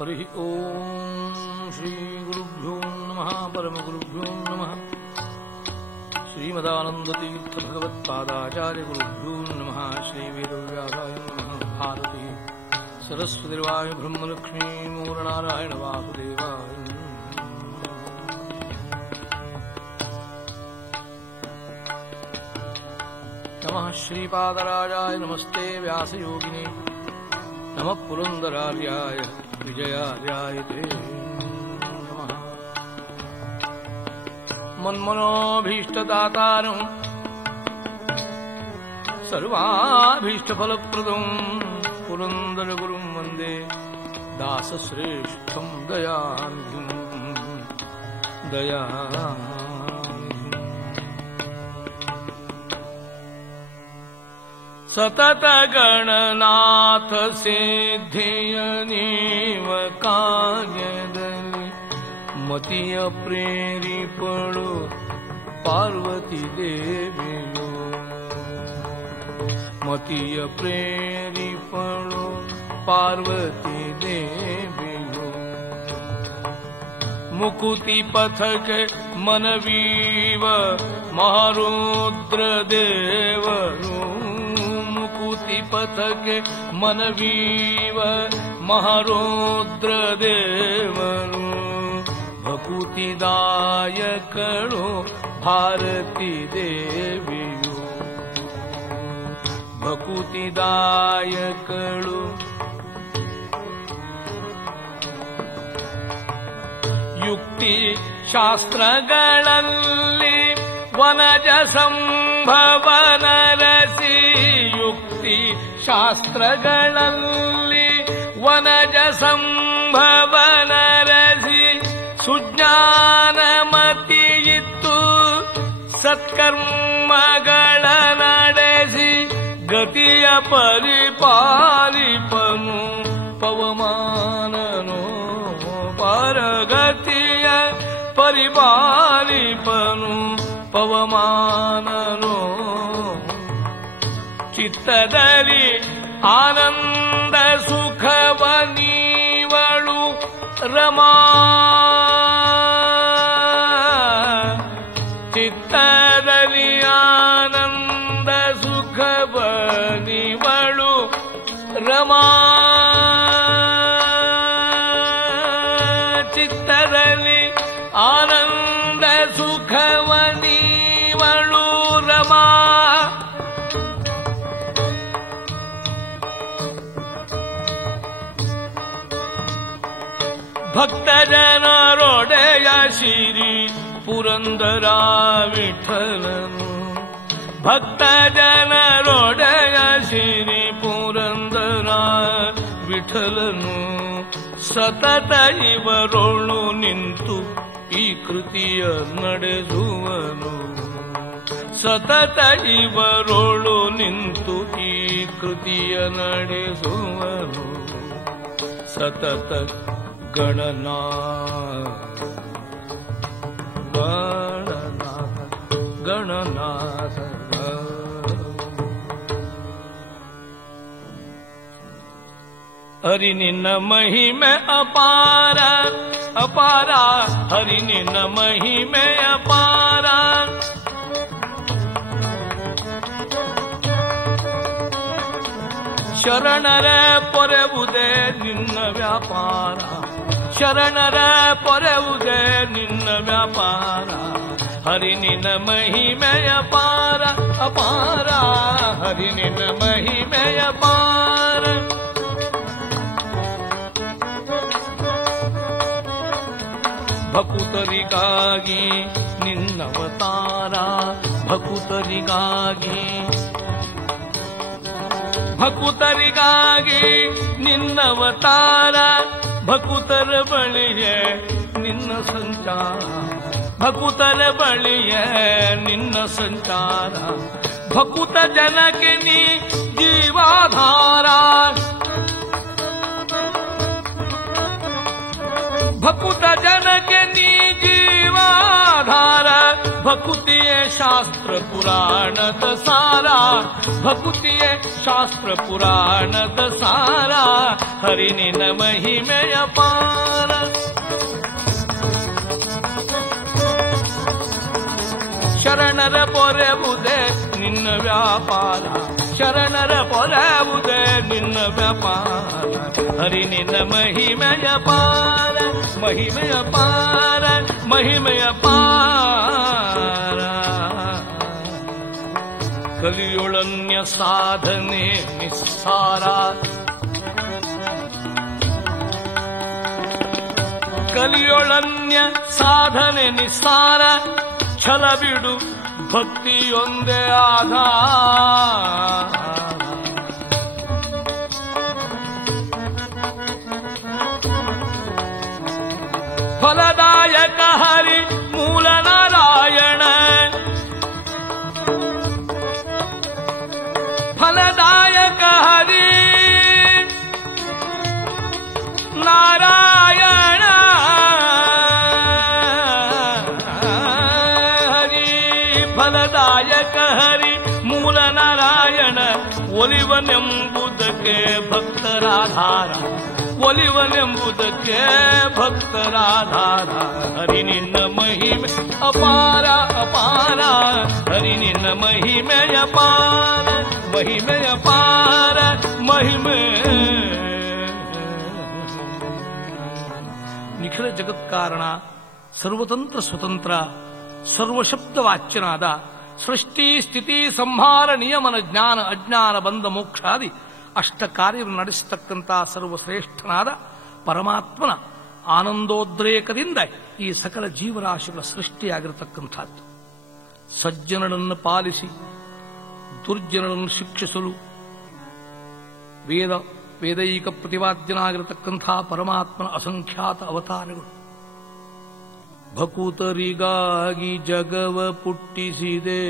हरि ओम श्री गुरुभ्यो नमः परमगुरुभ्यो नमः श्रीमदानंदतीर्थ भगवत्पादाचार्य गुरुभ्यो नमः श्री वेदव्यासाय नमः भारती सरस्वतीर्वाय ब्रह्मलक्ष्मी मूलनारायण वासुदेवाय नमः श्रीपादराजाय नमस्ते व्यासयोगिने नमः पुरंदरार्याय विजयार्याय ते नमः मन्मनोभीष्टदातारं सर्वाभीष्टफलप्रदं पुरंदरगुरुं वन्दे दासश्रेष्ठं दयानिधिं सतत गणनाथ सिद्धियनीव कार्यदली मतिय प्रेरिपणु पार्वती देवियो मतिय प्रेरिपणु पार्वती देवियो मुकुति पथक मनवीव महारुद्र देवरू पथक मनवीव महारुद्र देवरू भकुतिदायकणो भारती देवियो भकुतिदायकणो युक्ति शास्त्रಗಳಲ್ಲಿ ವನಜ ಸಂಭವನ ರಸಿ ಯುಕ್ತಿ ಶಾಸ್ತ್ರಗಳಲ್ಲಿ ವನಜ ಸಂಭವನ ರಸಿ ಸುಜ್ಞಾನಮತಿ ಇತ್ತು ಸತ್ಕರ್ಮಗಳ ನಡೆಸಿ ಗತಿಯ ಪರಿಪಾಲಿಪನು ಪವಮಾನನೋ ಪರಗತಿಯ ಪರಿಪಾಲಿಪನು ಪವಮಾನನೋ ಚಿತ್ತದಲ್ಲಿ ಆನಂದ ಸುಖವ ನೀವಳು ರಮಾ ಚಿತ್ತದಲ್ಲಿ ಆನಂದ ಸುಖವ ನೀವಳು ರಮಾ ಚಿತ್ತದಲ್ಲಿ ಆನಂದ ಸುಖವ ನೀವಳು ರಮಾ ಭಕ್ತ ಜನರೊಡೆಯ ಶ್ರೀ ಪುರಂದರ ವಿಠಲನು ಭಕ್ತ ಜನರೊಡೆಯ ಶ್ರೀ ಪುರಂದರ ವಿಠಲನು ಸತತ ಇವರೊಳು ನಿಂತು ಈ ಕೃತಿಯ ನಡೆಸುವನು ಸತತ ಇವರೊಳು ನಿಂತು ಈ ಕೃತಿಯ ನಡೆಸುವನು ಸತತ ಗಣನಾಥ ಗಣನಾಥ ಹರಿ ನಿನ್ನ ಮಹಿಮೆ ಅಪಾರ ಅಪಾರ ಹರಿ ನಿನ್ನ ಮಹಿಮೆ ಅಪಾರ ಶರಣರ ಪೊರೆವುದೇ ನಿನ್ನ ವ್ಯಾಪಾರ ಶರಣರ ಪೊರೆವುದೇ ನಿನ್ನ ವ್ಯಾಪಾರ ಹರಿ ನಿನ್ನ ಮಹಿಮೆ ಅಪಾರ ಅಪಾರ ಹರಿ ನಿನ್ನ ಮಹಿಮೆ ಅಪಾರ ಭಕುತರಿಗಾಗಿ ನಿನ್ನವತಾರ ಭಕುತರಿಗಾಗಿ ಭಕುತರಿಗಾಗಿ ನಿನ್ನವತಾರ ಭಕುತರ ಬಳಿಯೇ ನಿನ್ನ ಸಂಚಾರ ಭಕುತರ ಬಳಿಯೇ ನಿನ್ನ ಸಂಚಾರ ಭಕುತ ಜನಕ್ಕೆ ನೀ ಜೀವಾಧಾರ ಭಕುತ ಜನಕ್ಕೆ ನೀ ಜೀವಾಧಾರ ಭಕುತಿಯೇ ಶಾಸ್ತ್ರ ಪುರಾಣದ ಸಾರ ಭಕುತಿಯೇ ಶಾಸ್ತ್ರ ಪುರಾಣದ ಸಾರ ಹರಿ ನಿನ್ನ ಮಹಿಮೆಯ ಪಾರ. ಶರಣರ ಪೊರೆಬುದೆ ನಿನ್ನ ವ್ಯಾಪಾರ, ಶರಣರ ಪೊರೆಬುದೆ ನಿನ್ನ ವ್ಯಾಪಾರ. ಹರಿ ನಿನ್ನ ಮಹಿಮೆಯ ಪಾರ, ಮಹಿಮೆಯ ಪಾರ, ಮಹಿಮೆಯ ಪಾರ. ಕಲಿಯೊಳನ್ಯ ಸಾಧನೆ ನಿಸ್ಸಾರ, ಕಲಿಯೊಳನ್ಯ ಸಾಧನೆ ನಿಸ್ಸಾರ. ಛಲ ಬಿಡು ಭಕ್ತಿಯೊಂದೇ ಆಧಾರ. ಫಲದಾಯಕ ಹರಿ ಮೂಲ ನಾರಾಯಣ, ಫಲದಾಯಕ ಹರಿ ನಾರಾಯಣ. ಫಲದಾಯಕ ಹರಿ ಮೂಲ ನಾರಾಯಣ. ಒಲಿವನೆಂಬುದಕ್ಕೆ ಭಕ್ತರಾಧಾರ, ಒಲಿವನೆಂಬುದಕ್ಕೆ ಭಕ್ತರಾಧಾರ. ಹರಿ ನಿನ್ನ ಮಹಿಮೆ ಅಪಾರ ಅಪಾರ, ಹರಿ ನಿನ್ನ ಮಹಿಮೆಯ ಪಾರ, ಮಹಿಮೆಯ ಪಾರ, ಮಹಿಮೆ. ನಿಖಿಲ ಜಗತ್ಕಾರಣ, ಸರ್ವತಂತ್ರ ಸ್ವತಂತ್ರ, ಸರ್ವಶಬ್ದವಾಚ್ಯನಾದ, ಸೃಷ್ಟಿ ಸ್ಥಿತಿ ಸಂಹಾರ ನಿಯಮನ ಜ್ಞಾನ ಅಜ್ಞಾನ ಬಂಧ ಮೋಕ್ಷಾದಿ ಅಷ್ಟ ಕಾರ್ಯವನ್ನು ನಡೆಸತಕ್ಕಂಥ ಸರ್ವಶ್ರೇಷ್ಠನಾದ ಪರಮಾತ್ಮನ ಆನಂದೋದ್ರೇಕದಿಂದ ಈ ಸಕಲ ಜೀವರಾಶಿಗಳ ಸೃಷ್ಟಿಯಾಗಿರತಕ್ಕಂಥದ್ದು. ಸಜ್ಜನರನ್ನು ಪಾಲಿಸಿ ದುರ್ಜನರನ್ನು ಶಿಕ್ಷಿಸಲು ವೇದೈಕ ಪ್ರತಿಪಾದ್ಯನಾಗಿರತಕ್ಕಂಥ ಪರಮಾತ್ಮನ ಅಸಂಖ್ಯಾತ ಅವತಾರಗಳು. ಭಕುತರಿಗಾಗಿ ಜಗವ ಪುಟ್ಟಿಸಿದೆ,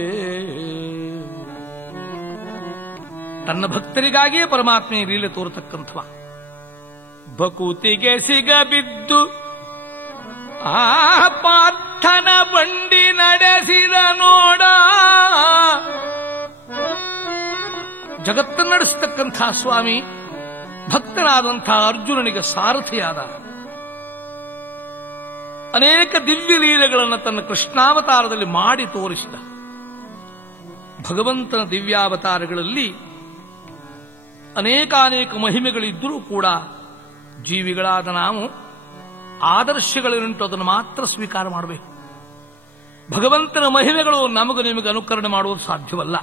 ತನ್ನ ಭಕ್ತರಿಗಾಗಿಯೇ ಪರಮಾತ್ಮೆ ಲೀಲೆ ತೋರತಕ್ಕಂಥವ. ಭಕುತಿಗೆ ಸಿಗಬಿದ್ದು ಆ ಪಾರ್ಥನ ಬಂಡಿ ನಡೆಸಿದ ನೋಡ. ಜಗತ್ತನ್ನು ನಡೆಸತಕ್ಕಂಥ ಸ್ವಾಮಿ ಭಕ್ತನಾದಂಥ ಅರ್ಜುನನಿಗೆ ಸಾರಥಿಯಾದ. ಅನೇಕ ದಿವ್ಯ ಲೀಲೆಗಳನ್ನು ತನ್ನ ಕೃಷ್ಣಾವತಾರದಲ್ಲಿ ಮಾಡಿ ತೋರಿಸಿದ. ಭಗವಂತನ ದಿವ್ಯಾವತಾರಗಳಲ್ಲಿ ಅನೇಕಾನೇಕ ಮಹಿಮೆಗಳಿದ್ದರೂ ಕೂಡ ಜೀವಿಗಳಾದ ನಾವು ಆದರ್ಶಗಳನ್ನುಂಟು, ಅದನ್ನು ಮಾತ್ರ ಸ್ವೀಕಾರ ಮಾಡಬೇಕು. ಭಗವಂತನ ಮಹಿಮೆಗಳು ನಮಗೂ ನಿಮಗೆ ಅನುಕರಣೆ ಮಾಡುವುದು ಸಾಧ್ಯವಲ್ಲ.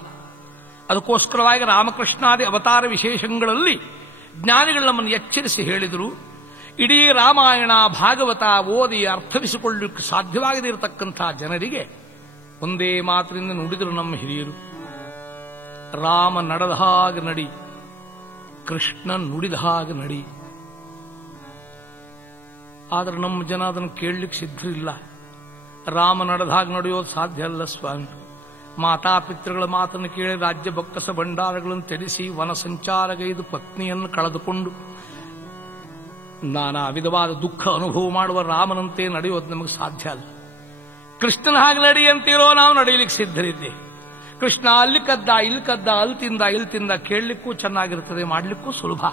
ಅದಕ್ಕೋಸ್ಕರವಾಗಿ ರಾಮಕೃಷ್ಣಾದಿ ಅವತಾರ ವಿಶೇಷಗಳಲ್ಲಿ ಜ್ಞಾನಿಗಳು ನಮ್ಮನ್ನು ಎಚ್ಚರಿಸಿ ಹೇಳಿದರು. ಇಡೀ ರಾಮಾಯಣ ಭಾಗವತ ಓದಿ ಅರ್ಥವಿಸಿಕೊಳ್ಳಲಿಕ್ಕೆ ಸಾಧ್ಯವಾಗದೇ ಇರತಕ್ಕಂಥ ಜನರಿಗೆ ಒಂದೇ ಮಾತಿನಿಂದ ನುಡಿದರು ನಮ್ಮ ಹಿರಿಯರು. ರಾಮ ನಡೆದ ಹಾಗೆ ನಡಿ, ಕೃಷ್ಣ ನುಡಿದ ಹಾಗೆ ನಡಿ. ಆದರೆ ನಮ್ಮ ಜನ ಅದನ್ನು ಕೇಳಲಿಕ್ಕೆ ಸಿದ್ಧರಿಲ್ಲ. ರಾಮ ನಡೆದ ಹಾಗೆ ನಡೆಯೋದು ಸಾಧ್ಯ ಅಲ್ಲ ಸ್ವಾಮಿ. ಮಾತಾಪಿತೃಗಳ ಮಾತನ್ನು ಕೇಳಿ ರಾಜ್ಯ ಬೊಕ್ಕಸ ಭಂಡಾರಗಳನ್ನು ತ್ಯಜಿಸಿ ವನ ಸಂಚಾರಗೈದು ಪತ್ನಿಯನ್ನು ಕಳೆದುಕೊಂಡು ನಾನಾ ವಿಧವಾದ ದುಃಖ ಅನುಭವ ಮಾಡುವ ರಾಮನಂತೆ ನಡೆಯೋದು ನಮಗೆ ಸಾಧ್ಯ ಅಲ್ಲ. ಕೃಷ್ಣನ ಹಾಗೆ ನಡೆಯಂತಿರೋ ನಾವು ನಡೆಯಲಿಕ್ಕೆ ಸಿದ್ಧರಿದ್ದೆ. ಕೃಷ್ಣ ಅಲ್ಲಿ ಕದ್ದ, ಇಲ್ಲಿ ಕದ್ದ, ಅಲ್ಲಿ ತಿಂದ ಕೇಳಲಿಕ್ಕೂ ಚೆನ್ನಾಗಿರ್ತದೆ, ಮಾಡಲಿಕ್ಕೂ ಸುಲಭ.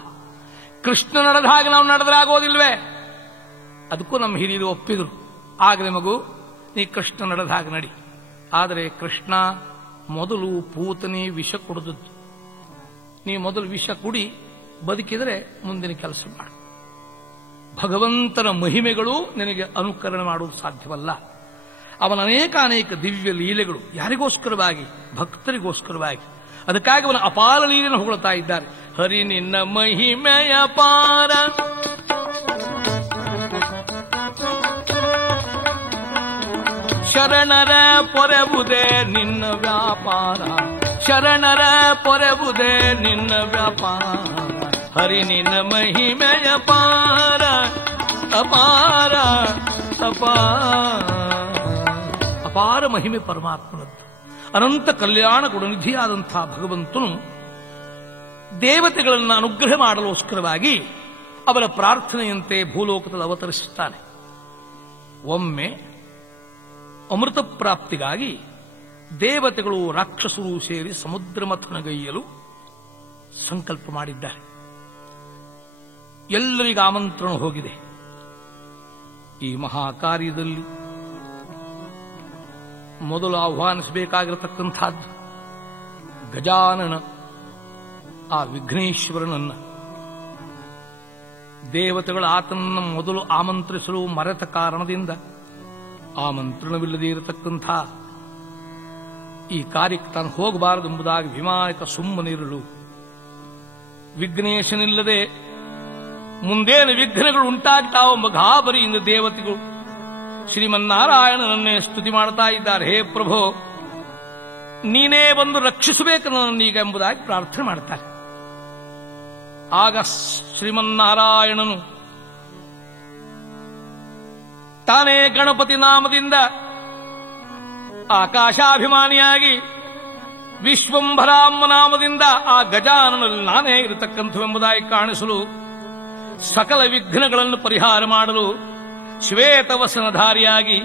ಕೃಷ್ಣ ನಡೆದ ಹಾಗೆ ನಾವು ನಡೆದ್ರೆ ಆಗೋದಿಲ್ವೇ? ಅದಕ್ಕೂ ನಮ್ಮ ಹಿರಿಯರು ಒಪ್ಪಿದ್ರು. ಆಗದೆ ಮಗು, ನೀ ಕೃಷ್ಣ ನಡೆದ ಹಾಗೆ ನಡಿ. ಆದರೆ ಕೃಷ್ಣ ಮೊದಲು ಪೂತನಿ ವಿಷ ಕುಡಿದದ್ದು. ನೀ ಮೊದಲು ವಿಷ ಕುಡಿ, ಬದುಕಿದರೆ ಮುಂದಿನ ಕೆಲಸ ಮಾಡು. ಭಗವಂತನ ಮಹಿಮೆಗಳು ನಿನಗೆ ಅನುಕರಣೆ ಮಾಡುವುದು ಸಾಧ್ಯವಲ್ಲ. ಅವನ ಅನೇಕ ದಿವ್ಯ ಲೀಲೆಗಳು ಯಾರಿಗೋಸ್ಕರವಾಗಿ? ಭಕ್ತರಿಗೋಸ್ಕರವಾಗಿ. ಅದಕ್ಕಾಗಿ ಅವನ ಅಪಾರ ಲೀಲೆಯನ್ನು ಹೊಗಳ್ತಾ ಇದ್ದಾರೆ. ಹರಿ ನಿನ್ನ ಮಹಿಮೆಯ ಪಾರ, ಶರಣರ ಪೊರೆಬುದೆ ನಿನ್ನ ವ್ಯಾಪಾರ, ಶರಣರ ಪೊರೆಬುದೆ ನಿನ್ನ ವ್ಯಾಪಾರ. ಹರಿ ನಿನ್ನ ಮಹಿಮೆಯ ಪಾರ, ಅಪಾರ ಅಪಾರ ಮಹಿಮೆ ಪರಮಾತ್ಮನದ್ದು. ಅನಂತ ಕಲ್ಯಾಣ ಗುಣನಿಧಿಯಾದಂಥ ಭಗವಂತನು ದೇವತೆಗಳನ್ನು ಅನುಗ್ರಹ ಮಾಡಲೋಸ್ಕರವಾಗಿ ಅವರ ಪ್ರಾರ್ಥನೆಯಂತೆ ಭೂಲೋಕದಲ್ಲಿ ಅವತರಿಸುತ್ತಾನೆ. ಒಮ್ಮೆ ಅಮೃತ ಪ್ರಾಪ್ತಿಗಾಗಿ ದೇವತೆಗಳು ರಾಕ್ಷಸರು ಸೇರಿ ಸಮುದ್ರ ಮಥನಗೈಯಲು ಸಂಕಲ್ಪ ಮಾಡಿದ್ದಾರೆ. ಎಲ್ಲರಿಗೂ ಆಮಂತ್ರಣ ಹೋಗಿದೆ. ಈ ಮಹಾಕಾರ್ಯದಲ್ಲಿ ಮೊದಲು ಆಹ್ವಾನಿಸಬೇಕಾಗಿರತಕ್ಕಂಥದ್ದು ಗಜಾನನ, ಆ ವಿಘ್ನೇಶ್ವರನನ್ನ. ದೇವತೆಗಳು ಆತನನ್ನು ಮೊದಲು ಆಮಂತ್ರಿಸಲು ಮರೆತ ಕಾರಣದಿಂದ ಆಮಂತ್ರಣವಿಲ್ಲದೆ ಇರತಕ್ಕಂಥ ಈ ಕಾರ್ಯಕ್ಕೆ ತಾನು ಹೋಗಬಾರದು ಎಂಬುದಾಗಿ ವಿನಾಯಕ ಸುಮ್ಮನಿರಲು, ವಿಘ್ನೇಶನಿಲ್ಲದೆ ಮುಂದೇನು ವಿಘ್ನಗಳು ಉಂಟಾಗ್ತಾವೆಂಬ ಗಾಬರಿಯಿಂದ ದೇವತೆಗಳು ಶ್ರೀಮನ್ನಾರಾಯಣನನ್ನೇ ಸ್ತುತಿ ಮಾಡ್ತಾ ಇದ್ದಾರೆ. ಹೇ ಪ್ರಭೋ, ನೀನೇ ಬಂದು ರಕ್ಷಿಸಬೇಕು ನನ್ನನ್ನೀಗ ಎಂಬುದಾಗಿ ಪ್ರಾರ್ಥನೆ ಮಾಡ್ತಾರೆ. ಆಗ ಶ್ರೀಮನ್ನಾರಾಯಣನು ತಾನೇ ಗಣಪತಿ ನಾಮದಿಂದ ಆಕಾಶಾಭಿಮಾನಿಯಾಗಿ ವಿಶ್ವಂಭರಾಮ ನಾಮದಿಂದ ಆ ಗಜಾನನಲ್ಲಿ ನಾನೇ ಇರತಕ್ಕಂಥವೆಂಬುದಾಗಿ ಕಾಣಿಸಲು, ಸಕಲ ವಿಘ್ನಗಳನ್ನು ಪರಿಹಾರ ಮಾಡಲು ಶ್ವೇತವಸನಧಾರಿಯಾಗಿ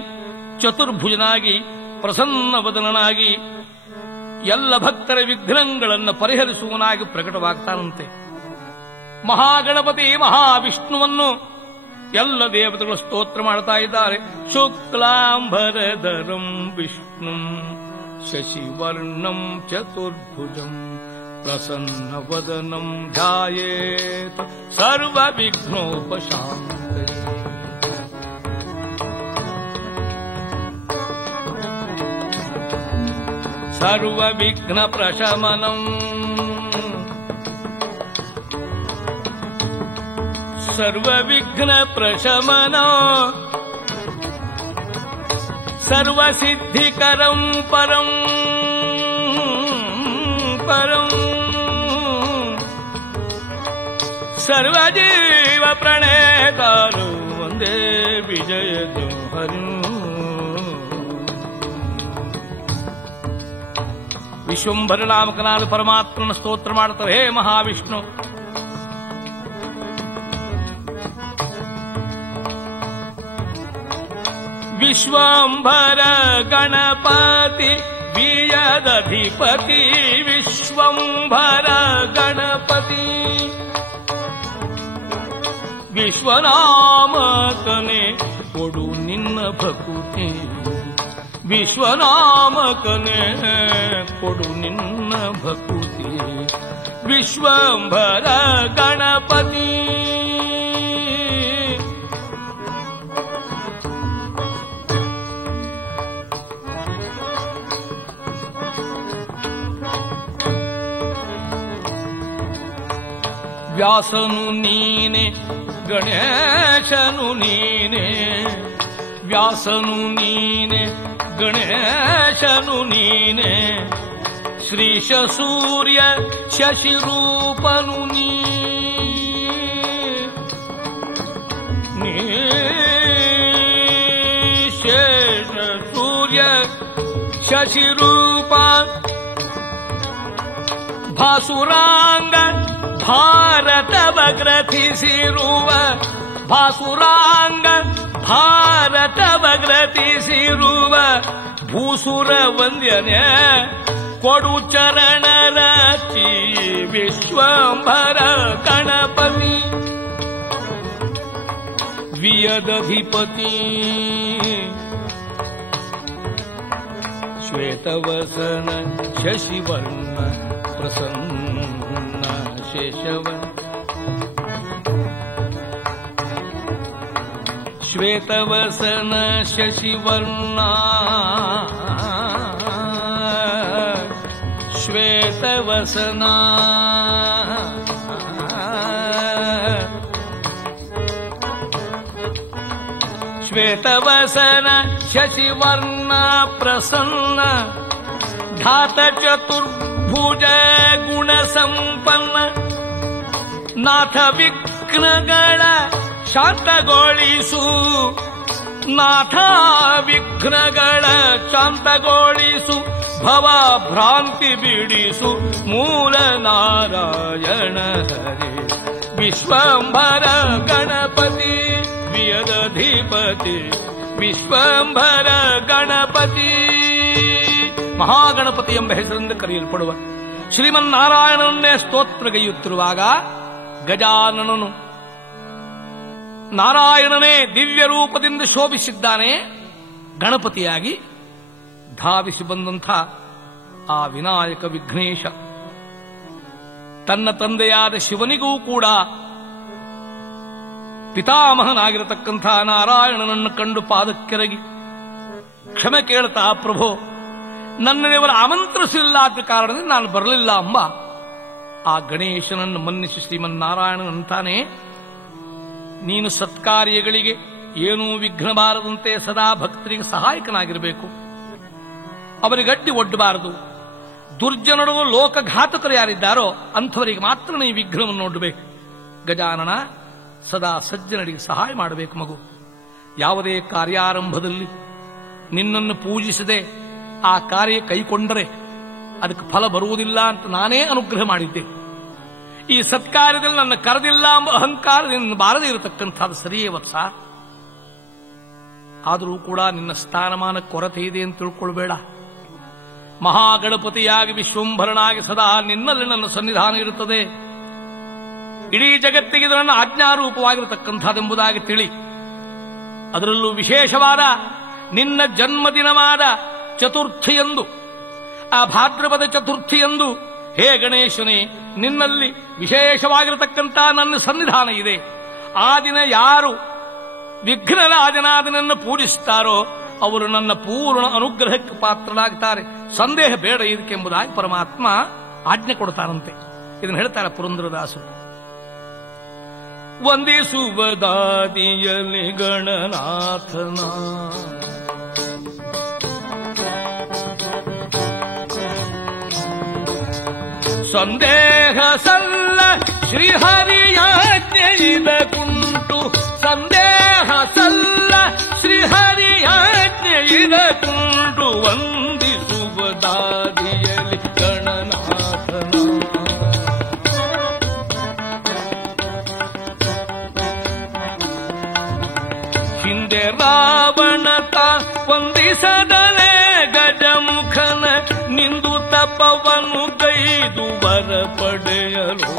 ಚತುರ್ಭುಜನಾಗಿ ಪ್ರಸನ್ನವದನನಾಗಿ ಎಲ್ಲ ಭಕ್ತರ ವಿಘ್ನಗಳನ್ನು ಪರಿಹರಿಸುವನಾಗಿ ಪ್ರಕಟವಾಗ್ತಾನಂತೆ. ಮಹಾಗಣಪತಿ ಮಹಾವಿಷ್ಣುವನ್ನು ಎಲ್ಲ ದೇವತೆಗಳು ಸ್ತೋತ್ರ ಮಾಡ್ತಾ ಇದ್ದಾರೆ. ಶುಕ್ಲಾಂಬರಧರಂ ವಿಷ್ಣುಂ ಶಶಿವರ್ಣಂ ಚತುರ್ಭುಜಂ ಪ್ರಸನ್ನವದನಂ ಧ್ಯಾಯೇತ್ ಸರ್ವವಿಘ್ನೋಪಶಾಂತಯೇ. ಸರ್ವವಿಘ್ನ ಪ್ರಶಮನಂ ಸರ್ವವಿಘ್ನ ಪ್ರಶಮನ ಸರ್ವಸಿದ್ಧಿಕರಂ ಪರಂ ಪರಂ ಸರ್ವಜೀವ ಪ್ರಣೇತಾರು ವಂದೇ ವಿಜಯ ಹರಿ. ವಿಶ್ವಂಭರ ನಾಮಕನಾದ ಪರಮಾತ್ಮನ ಸ್ತೋತ್ರ ಮಾಡುತ್ತಾರೆ. ಹೇ ಮಹಾವಿಷ್ಣು, ವಿಶ್ವಂಭರ ಗಣಪತಿ ವಿಯದಧಿಪತಿ, ವಿಶ್ವಂಭರ ಗಣಪತಿ ವಿಶ್ವನಾಮಕನೇ ಕೊಡು ನಿನ್ನ ಭಕುತಿ, ವಿಶ್ವನಾಮಕನೇ ಕೊಡು ನಿನ್ನ ಭಕುತಿ. ವಿಶ್ವಂಭರ ಗಣಪತಿ ವ್ಯಾಸನು ನೀನೆ, ಗಣೇಶನು ನೀನೆ, ವ್ಯಾಸನು ನೀನೆ, ಗಣೇಶನು ನೀನೆ, ಶ್ರೀಶ ಸೂರ್ಯ ಶಶಿರೂಪನು ನೀ ಶೇಷ ಸೂರ್ಯ ಶಶಿರೂಪ ಭಾಸುರಾಂಗ ಭಾರತವ ಗ್ರಥಿಸಿರುವ, ಭಾಸುರಾಂಗ ಭಾರತವ ಗ್ರಥಿಸಿರುವ ಭೂಸುರ ವಂದ್ಯನೆ ಕೊಡು ಚರಣರತಿ. ವಿಶ್ವಂಭರ ಗಣಪತಿ ವಿಯದಧಿಪತಿ ಶ್ವೇತವಸನ ಶಶಿವರ್ಣ ಪ್ರಸನ್ನ ಶೇಷವ, ಶ್ವೇತವಸನ ಶಶಿವರ್ಣ ಶ್ವೇತವಸನ ಶ್ವೇತವಸನ ಶಶಿವರ್ಣ ಪ್ರಸನ್ನ ಧಾತ ಚತುರ್ಭುಜ ಗುಣ ಸಂಪನ್ನ ನಾಥ ವಿಘ್ನಗಳ ಶಾಂತಗೊಳಿಸು, ನಾಥ ವಿಘ್ನಗಳ ಶಾಂತಗೊಳಿಸು, ಭವ ಭ್ರಾಂತಿ ಬಿಡಿಸು ಮೂಲ ನಾರಾಯಣ ಹರಿ. ವಿಶ್ವಂಭರ ಗಣಪತಿ ವಿಯದಧಿಪತಿ, ವಿಶ್ವಂಭರ ಗಣಪತಿ ಮಹಾಗಣಪತಿ ಎಂಬ ಹೆಸರಿಂದ ಕರೆಯಲ್ಪಡುವ ಶ್ರೀಮನ್ನಾರಾಯಣನನ್ನೇ ಸ್ತೋತ್ರಗೈಯುತ್ತಿರುವಾಗ ಗಜಾನನನು ನಾರಾಯಣನೇ ದಿವ್ಯ ರೂಪದಿಂದ ಶೋಭಿಸಿದ್ದಾನೆ. ಗಣಪತಿಯಾಗಿ ಧಾವಿಸಿ ಬಂದಂಥ ಆ ವಿನಾಯಕ ವಿಘ್ನೇಶ ತನ್ನ ತಂದೆಯಾದ ಶಿವನಿಗೂ ಕೂಡ ಪಿತಾಮಹನಾಗಿರತಕ್ಕಂಥ ನಾರಾಯಣನನ್ನು ಕಂಡು ಪಾದಕ್ಕೆರಗಿ ಕ್ಷಮೆ ಕೇಳ್ತಾ, ಪ್ರಭೋ, ನನ್ನನ್ನಿವರು ಆಮಂತ್ರಿಸಿಲ್ಲ ಕಾರಣದಿಂದ ನಾನು ಬರಲಿಲ್ಲ ಎಂಬ ಆ ಗಣೇಶನನ್ನು ಮನ್ನಿಸಿ ಶ್ರೀಮನ್ನಾರಾಯಣನಂತಾನೆ, ನೀನು ಸತ್ಕಾರ್ಯಗಳಿಗೆ ಏನೂ ವಿಘ್ನ ಬಾರದಂತೆ ಸದಾ ಭಕ್ತರಿಗೆ ಸಹಾಯಕನಾಗಿರಬೇಕು. ಅವರಿಗಡ್ಡಿ ಒಡ್ಡಬಾರದು. ದುರ್ಜನರು ಲೋಕಘಾತಕರು ಯಾರಿದ್ದಾರೋ ಅಂಥವರಿಗೆ ಮಾತ್ರ ನೀ ವಿಘ್ನವನ್ನು ಒಡ್ಡಬೇಕು. ಗಜಾನನ, ಸದಾ ಸಜ್ಜನರಿಗೆ ಸಹಾಯ ಮಾಡಬೇಕು. ಮಗು, ಯಾವುದೇ ಕಾರ್ಯಾರಂಭದಲ್ಲಿ ನಿನ್ನನ್ನು ಪೂಜಿಸದೆ ಆ ಕಾರ್ಯ ಕೈಕೊಂಡರೆ ಅದಕ್ಕೆ ಫಲ ಬರುವುದಿಲ್ಲ ಅಂತ ನಾನೇ ಅನುಗ್ರಹ ಮಾಡಿದ್ದೆ. ಈ ಸತ್ಕಾರ್ಯದಲ್ಲಿ ನನ್ನ ಕರೆದಿಲ್ಲ ಎಂಬ ಅಹಂಕಾರದಿಂದ ಬಾರದೇ ಇರತಕ್ಕಂಥದ್ದು ಸರಿಯೇ ವತ್ಸ. ಆದರೂ ಕೂಡ ನಿನ್ನ ಸ್ಥಾನಮಾನ ಕೊರತೆ ಇದೆ ಅಂತ ತಿಳ್ಕೊಳ್ಬೇಡ. ಮಹಾಗಣಪತಿಯಾಗಿ ವಿಶ್ವಂಭರನಾಗಿ ಸದಾ ನಿನ್ನಲ್ಲಿ ನನ್ನ ಸನ್ನಿಧಾನ ಇರುತ್ತದೆ. ಇಡೀ ಜಗತ್ತಿಗೆ ಇದು ನನ್ನ ಆಜ್ಞಾರೂಪವಾಗಿರತಕ್ಕಂಥದ್ದೆಂಬುದಾಗಿ ತಿಳಿ. ಅದರಲ್ಲೂ ವಿಶೇಷವಾದ ನಿನ್ನ ಜನ್ಮದಿನವಾದ ಚತುರ್ಥಿಯಂದು, ಆ ಭಾದ್ರಪದ ಚತುರ್ಥಿಯಂದು, ಹೇ ಗಣೇಶನೇ, ನಿನ್ನಲ್ಲಿ ವಿಶೇಷವಾಗಿರತಕ್ಕಂಥ ನನ್ನ ಸನ್ನಿಧಾನ ಇದೆ. ಆ ದಿನ ಯಾರು ವಿಘ್ನರಾಜನಾದನನ್ನು ಪೂಜಿಸುತ್ತಾರೋ ಅವರು ನನ್ನ ಪೂರ್ಣ ಅನುಗ್ರಹಕ್ಕೆ ಪಾತ್ರರಾಗ್ತಾರೆ. ಸಂದೇಹ ಬೇಡ ಇದಕ್ಕೆಂಬುದಾಗಿ ಪರಮಾತ್ಮ ಆಜ್ಞೆ ಕೊಡ್ತಾನಂತೆ. ಇದನ್ನು ಹೇಳ್ತಾರೆ ಪುರಂದರದಾಸರು. ವಂದಿಸುವದಾದಿಯಲಿ ಗಣನಾಥನ, ಸಂದೇಹ ಸಲ್ಲ ಶ್ರೀಹರಿಯಾಜ್ಞೆಯಿದ ಕುಂಟು, ಸಂದೇಹ ಸಲ್ಲ ಶ್ರೀಹರಿಯಾಜ್ಞೆಯಿದ ಕುಂಟು, ವಂದಿಸುವದಾದಿಯಲಿ ಗಣನಾಥನ. ಹಿಂದೆ ರಾವಣತ ವಂದಿಸದಲೇ ಗಜಮುಖನ, ನಿಂದು ತಪವನ್ನು ಗೈದು ವರ ಪಡೆಯಲು,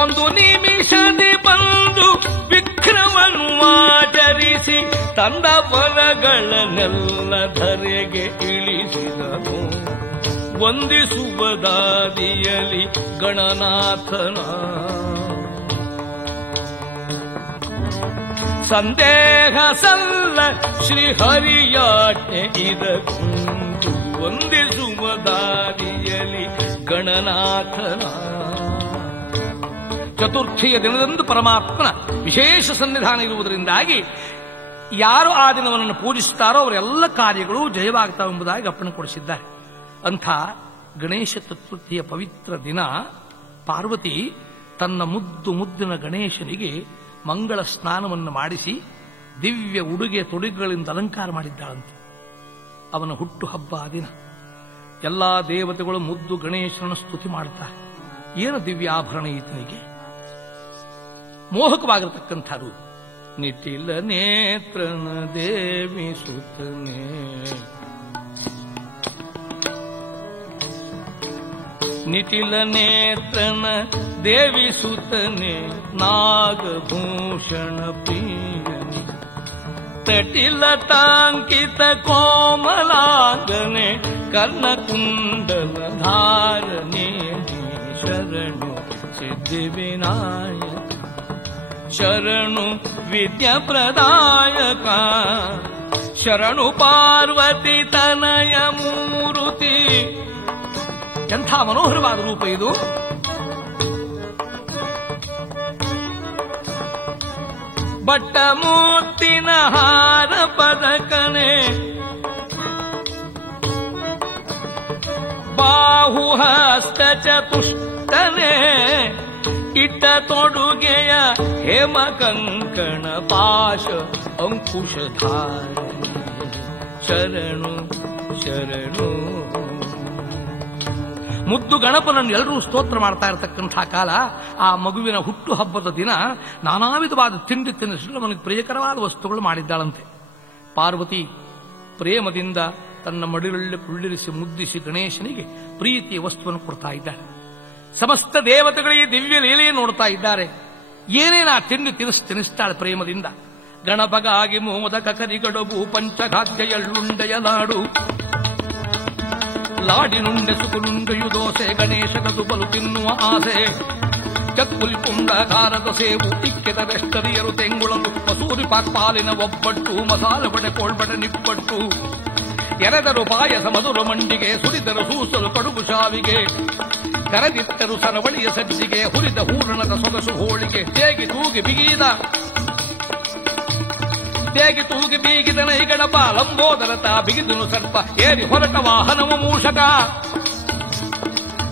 ಒಂದು ನಿಮಿಷದಿ ಬಂದು ವಿಕ್ರಮನು ಆಚರಿಸಿ ತಂದ ವರಗಳನ್ನೆಲ್ಲ ಧರೆಗೆ ಇಳಿಸಿದನು. ವಂದಿಸುವದಾದಿಯಲಿ ಗಣನಾಥನ, ಸಂದೇಹ ಸಲ್ಲ ಶ್ರೀಹರಿಯಾಜ್ಞೆ ಇದಕ್ಕುಂಟು, ವಂದಿಸುವದಾದಿಯಲಿ ಗಣನಾಥನ. ಚತುರ್ಥಿಯ ದಿನದಂದು ಪರಮಾತ್ಮನ ವಿಶೇಷ ಸನ್ನಿಧಾನ ಇರುವುದರಿಂದಾಗಿ ಯಾರು ಆ ದಿನವನ್ನು ಪೂಜಿಸುತ್ತಾರೋ ಅವರೆಲ್ಲ ಕಾರ್ಯಗಳು ಜಯವಾಗ್ತಾವೆಂಬುದಾಗಿ ಅಪ್ಪಣೆ ಕೊಡಿಸಿದ್ದಾರೆ. ಅಂಥ ಗಣೇಶ ಚತುರ್ಥಿಯ ಪವಿತ್ರ ದಿನ ಪಾರ್ವತಿ ತನ್ನ ಮುದ್ದಿನ ಗಣೇಶನಿಗೆ ಮಂಗಳ ಸ್ನಾನವನ್ನು ಮಾಡಿಸಿ ದಿವ್ಯ ಉಡುಗೆ ತೊಡುಗೆಗಳಿಂದ ಅಲಂಕಾರ ಮಾಡಿದ್ದಾಳಂತೆ. ಅವನ ಹುಟ್ಟು ಹಬ್ಬ ಆ ದಿನ. ಎಲ್ಲಾ ದೇವತೆಗಳು ಮುದ್ದು ಗಣೇಶನನ್ನು ಸ್ತುತಿ ಮಾಡುತ್ತಾರೆ. ಏನು ದಿವ್ಯಾಭರಣ ಈತನಿಗೆ, ಮೋಹಕವಾಗಿರತಕ್ಕಂಥದ್ದು. ನಿಟಿಲ ನೇತ್ರನ ದೇವಿ ಸುತನೆ, ನಿಟಿಲ ನೇತ್ರನ ದೇವಿ ಸುತನೆ, ನಾಗಭೂಷಣ ಪ್ರಿಯನೆ, ತಟಿಲತಾಂಕಿತ ಕೋಮಲಾಂಗನೆ, ಕರ್ಣಕುಂಡಲ ಧಾರನೆ, ಶರಣು ಸಿದ್ಧಿ ವಿನಾಯಕ, ಶರಣು ವಿದ್ಯಾ ಪ್ರದಾಯಕ, ಶರಣು ಪಾರ್ವತಿ ತನಯ ಮೂರುತಿ. ಎಂಥ ಮನೋಹರವಾದ ರೂಪ ಇದು. ಬಟ್ಟ ಮೂರ್ತಿನ ಹಾರ ಪದಕನೆ, ಬಾಹುಹಸ್ತ ಚತುಷ್ಟನೆ, ಇಟ್ಟ ತೊಡುಗೆಯ ಹೇಮ ಕಂಕಣ ಪಾಶ ಅಂಕುಶಧಾರ, ಶರಣು ಶರಣು. ಮುದ್ದು ಗಣಪನನ್ನು ಎಲ್ಲರೂ ಸ್ತೋತ್ರ ಮಾಡ್ತಾ ಇರತಕ್ಕಂಥ ಕಾಲ. ಆ ಮಗುವಿನ ಹುಟ್ಟು ಹಬ್ಬದ ದಿನ ನಾನಾ ವಿಧವಾದ ತಿಂಡಿ ತಿನಿಸಲು ಅವನಿಗೆ ಪ್ರಿಯಕರವಾದ ವಸ್ತುಗಳು ಮಾಡಿದ್ದಾಳಂತೆ. ಪಾರ್ವತಿ ಪ್ರೇಮದಿಂದ ತನ್ನ ಮಡಿಲಲ್ಲಿ ಕುಳ್ಳಿರಿಸಿ ಮುದ್ದಿಸಿ ಗಣೇಶನಿಗೆ ಪ್ರೀತಿಯ ವಸ್ತುವನ್ನು ಕೊಡ್ತಾ ಇದ್ದಾರೆ. ಸಮಸ್ತ ದೇವತೆಗಳಿಗೆ ದಿವ್ಯ ಲೀಲೆಯನ್ನು ನೋಡ್ತಾ ಇದ್ದಾರೆ. ಏನೇನಾ ತಿಂಡಿ ತಿನ್ನಿಸ್ತಾಳೆ ಪ್ರೇಮದಿಂದ. ಗಣಪಗಾಗಿ ಮೋದಕ ಕರಿಗಡಬು ಪಂಚಘಾತ್ಯ ಎಳ್ಳುಂಡೆಯ ಲಾಡು, ಲಾಡಿನುಂಡೆ ಸುಗುರುಂಡೆಯು ದೋಸೆ ಗಣೇಶ ಕದುಬಲು ತಿನ್ನುವ ಆಸೆ. ಚಕ್ಕುಲಿ ಪುಂಡ ಖಾರದ ಸೇವು ಇಕ್ಕೆದ ಬೆಷ್ಟರಿಯರು ತೆಂಗುಳಲು ಮಸೂರಿ ಪಾಕ್ಪಾಲಿನ ಒಬ್ಬಟ್ಟು ಮಸಾಲೆ ಬಡೆ ಕೋಳ್ಬಡೆ ನಿಪ್ಪಟ್ಟು. ಎರೆದರು ಪಾಯಸ ಮಧುರ ಮಂಡಿಗೆ ಸುರಿದರು ಸೂಸಲು ಕಡುಬು ಶಾವಿಗೆ. ಕರೆದಿತ್ತರು ಸರವಳಿಯ ಸಜ್ಜಿಗೆ ಹುರಿದ ಹೂರಣದ ಸೊಗಸು ಹೋಳಿಗೆ. ತೇಗಿ ತೂಗಿ ಬೀಗಿದ ನೈಗಡಪ ಲಂಬೋದರತ ಬಿಗಿದನು ಸರ್ಪ ಏರಿ ಹೊರಟ ವಾಹನವ ಮೂಷಕ.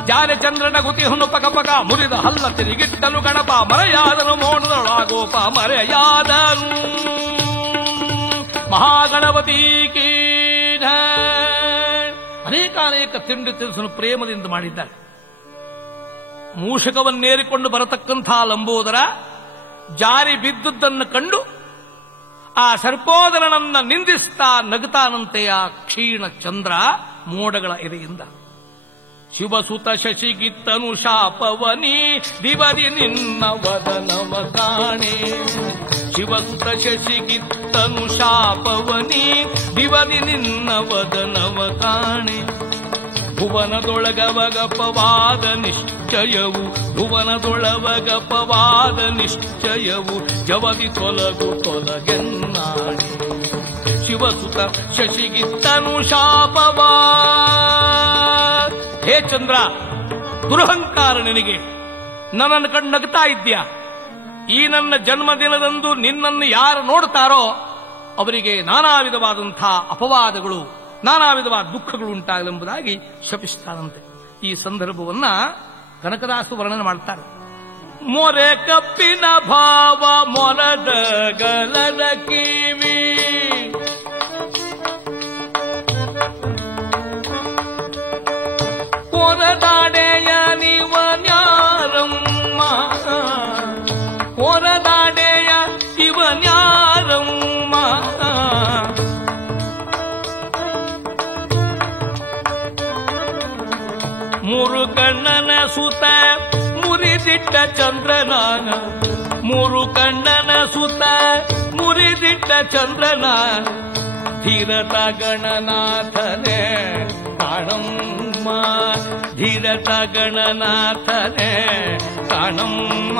ಜಾರೆ ಚಂದ್ರನ ಗುತಿಹನು ಪಕಪಕ ಮುರಿದ ಹಲ್ಲ ತಿರುಗಿಟ್ಟಲು ಗಣಪ. ಮರೆಯಾದನು ಮೋಣದೊಳಾಗೋಪ ಮರೆಯಾದನು ಮಹಾಗಣಪತಿ ಕೀ ಅನೇಕಾನೇಕ ತಿಂಡಿ ತಿನಿಸನ್ನು ಪ್ರೇಮದಿಂದ ಮಾಡಿದ್ದಾರೆ. ಮೂಷಕವನ್ನೇರಿಕೊಂಡು ಬರತಕ್ಕಂಥ ಲಂಬೋದರ ಜಾರಿ ಬಿದ್ದುದನ್ನು ಕಂಡು ಆ ಸರ್ಪೋದರನನ್ನ ನಿಂದಿಸ್ತಾ ನಗುತ್ತಾನಂತೆ ಆ ಕ್ಷೀಣ ಚಂದ್ರ ಮೋಡಗಳ ಎದೆಯಿಂದ. ಶಿವಸುತ ಶಶಿಗಿತ್ತನು ಶಾಪವನಿ ದಿವರಿ ನಿನ್ನ ವದನವ ಕಾಣೆ. ಶಿವಸುತ ಶಶಿಗಿತ್ತನು ಶಾಪವನಿ ದಿವರಿ ನಿನ್ನ ವದನವ ಕಾಣೆ. ಭುವನದೊಳಗವಗಪವಾದ ನಿಶ್ಚಯವು ಭುವನದೊಳವಗಪವಾದ ನಿಶ್ಚಯವು ಜವದಿ ತೊಲಗೆನ್ನಾಣೆ. ಶಿವಸುತ ಶಶಿಗಿತ್ತನು ಶಾಪವ. ಹೇ ಚಂದ್ರ, ದುರಹಂಕಾರ ನಿನಗೆ. ನನ್ನನ್ನು ಕಂಡು ನಗ್ತಾ ಇದ್ಯಾ? ಈ ನನ್ನ ಜನ್ಮದಿನದಂದು ನಿನ್ನನ್ನು ಯಾರು ನೋಡ್ತಾರೋ ಅವರಿಗೆ ನಾನಾ ವಿಧವಾದಂಥ ಅಪವಾದಗಳು, ನಾನಾ ವಿಧವಾದ ದುಃಖಗಳು ಉಂಟಾಗಲೆಂಬುದಾಗಿ ಶಪಿಸ್ತಾನಂತೆ. ಈ ಸಂದರ್ಭವನ್ನ ಕನಕದಾಸ ವರ್ಣನೆ ಮಾಡ್ತಾರೆ. ಮೊರೆ ಕಪ್ಪಿನ ಭಾವ ಮೊರದ ಗಲದ ಕಿವಿ, ಹೊರದಾಡೆಯ ನಿವನ್ಯಾರಮ್ಮ, ಹೊರದಾಡೆಯ ಇವನ್ಯಾರಮ್ಮ. ಮೂರು ಕಣ್ಣನ ಸುತ ಮುರಿದಿಟ್ಟ ಚಂದ್ರನಾನ, ಮೂರು ಕಣ್ಣನ ಸುತ ಮುರಿದಿಟ್ಟ ಚಂದ್ರನ. ಧೀರತ ಗಣನಾಥನೇ ಕಾಣಮ್ಮ, ಧೀರತ ಗಣನಾಥನೇ ಕಾಣಮ್ಮ.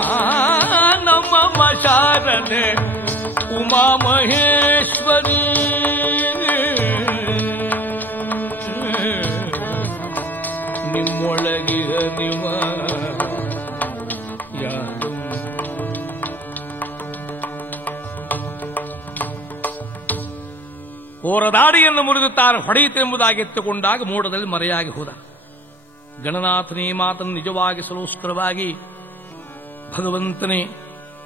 ನಮ್ಮ ಶಾರದೆ ಉಮಾ ಮಹೇಶ್ವರಿ, ನಿಮ್ಮೊಳಗಿರ ನಿವ ಯಾರು. ಹೋರದಾಡಿಯನ್ನು ಮುರಿದು ತಾನು ಹೊಡೆಯಿತೆಂಬುದಾಗಿ ಎತ್ತುಕೊಂಡಾಗ ಮೋಡದಲ್ಲಿ ಮರೆಯಾಗಿ ಹೋದ. ಗಣನಾಥನೇ ಮಾತನ್ನು ನಿಜವಾಗಿ ಸಲೋಸ್ಕರವಾಗಿ ಭಗವಂತನೇ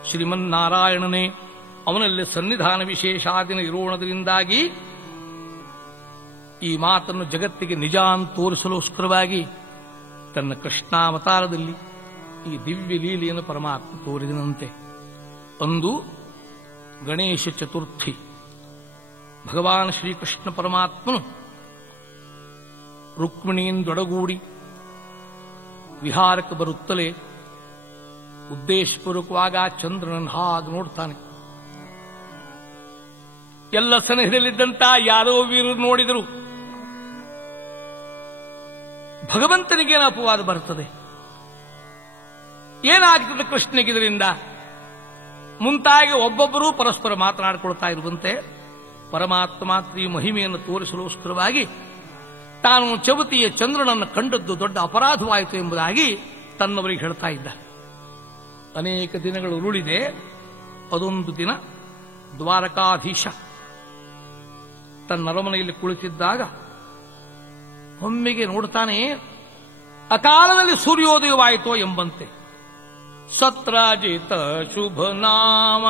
ಶ್ರೀಮನ್ನಾರಾಯಣನೇ ಅವನಲ್ಲಿ ಸನ್ನಿಧಾನ ವಿಶೇಷಾದಿನ ಇರೋಣದಿಂದಾಗಿ ಈ ಮಾತನ್ನು ಜಗತ್ತಿಗೆ ನಿಜ ಅಂತ ತೋರಿಸಲೋಸ್ಕರವಾಗಿ ತನ್ನ ಕೃಷ್ಣಾವತಾರದಲ್ಲಿ ಈ ದಿವ್ಯ ಲೀಲೆಯನ್ನು ಪರಮಾತ್ಮ ತೋರಿದನಂತೆ. ಅಂದು ಗಣೇಶ ಚತುರ್ಥಿ. ಭಗವಾನ್ ಶ್ರೀಕೃಷ್ಣ ಪರಮಾತ್ಮನು ರುಕ್ಮಿಣಿಯಿಂದೊಡಗೂಡಿ ವಿಹಾರಕ್ಕೆ ಬರುತ್ತಲೇ ಉದ್ದೇಶಪೂರ್ವಕವಾಗ ಚಂದ್ರನನ್ನು ಹಾಗೆ ನೋಡ್ತಾನೆ. ಎಲ್ಲ ಸನ್ನಿಧಿಯಲ್ಲಿದ್ದಂತ ಯಾರೋ ವೀರರು ನೋಡಿದರು. ಭಗವಂತನಿಗೇನು ಅಪವಾದ ಬರುತ್ತದೆ, ಏನಾಗ್ತದೆ ಕೃಷ್ಣನಿಗಿದರಿಂದ ಮುಂತಾಗಿ ಒಬ್ಬೊಬ್ಬರೂ ಪರಸ್ಪರ ಮಾತನಾಡಿಕೊಳ್ತಾ ಇರುವಂತೆ ಪರಮಾತ್ಮ ಮಾತ್ರ ಈ ಮಹಿಮೆಯನ್ನು ತೋರಿಸಲೋಸ್ಕರವಾಗಿ ತಾನು ಚವತಿಯ ಚಂದ್ರನನ್ನು ಕಂಡದ್ದು ದೊಡ್ಡ ಅಪರಾಧವಾಯಿತು ಎಂಬುದಾಗಿ ತನ್ನವರಿಗೆ ಹೇಳ್ತಾ ಇದ್ದ. ಅನೇಕ ದಿನಗಳು ಉರುಳಿದೆ. ಅದೊಂದು ದಿನ ದ್ವಾರಕಾಧೀಶ ತನ್ನ ಅರಮನೆಯಲ್ಲಿ ಕುಳಿತಿದ್ದಾಗ ಒಮ್ಮೆಗೆ ನೋಡ್ತಾನೆ ಅಕಾಲದಲ್ಲಿ ಸೂರ್ಯೋದಯವಾಯಿತೋ ಎಂಬಂತೆ. ಸತ್ರಾಜಿತ ಶುಭ ನಾಮ,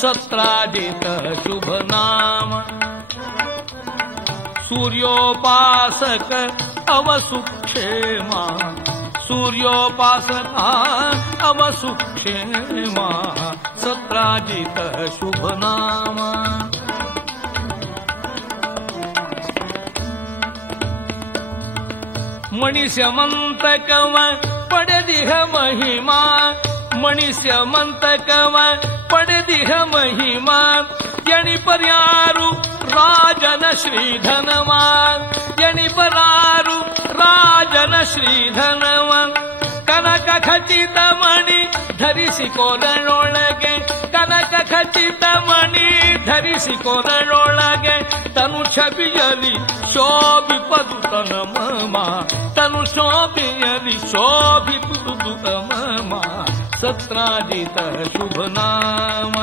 ಸತ್ರಾಜಿತ ಶುಭ ನಾಮ, ಸೂರ್ಯೋಪಾಸಕ ಅವ ಸುಕ್ಷೇಮ, ಸೂರ್ಯೋಪಾಸಕ ಅವ ಸುಕ್ಷೇಮ, ಸತ್ರಾಜಿತ ಶುಭ ನಾಮ. ಮಣಿಸಮಂತಕವ ಪಡೆದಿಹ ಮಹಿಮಾ ಮಣಿಸ್ಯಮಂತಕವ ಪಡೆದಿಹ ಮಹಿಮಾ ಎಣಿಪರ್ಯಾರು ರಾಜನ ಶ್ರೀಧನವ ಎಣಿಪರಾರು ರಾಜನ ಶ್ರೀಧನವ ಕನಕ ಖಚಿತ ಮಣಿ ಧರಿಸಿ ಕೊರಳೊಳಗೆ ಕನಕ ಖಚಿತ ಮಣಿ ಧರಿಸಿ ಕೊರಳೊಳಗೆ ತನು ಛಬಿಯಲಿ ಶೋಭಿಪದು ತನ ಮಮ ತನು ಶೋಭಿಯಲಿ ಶೋಭಿಪದು ಮಮ ಸತ್ರಾಜಿತ ಶುಭ ನಾಮ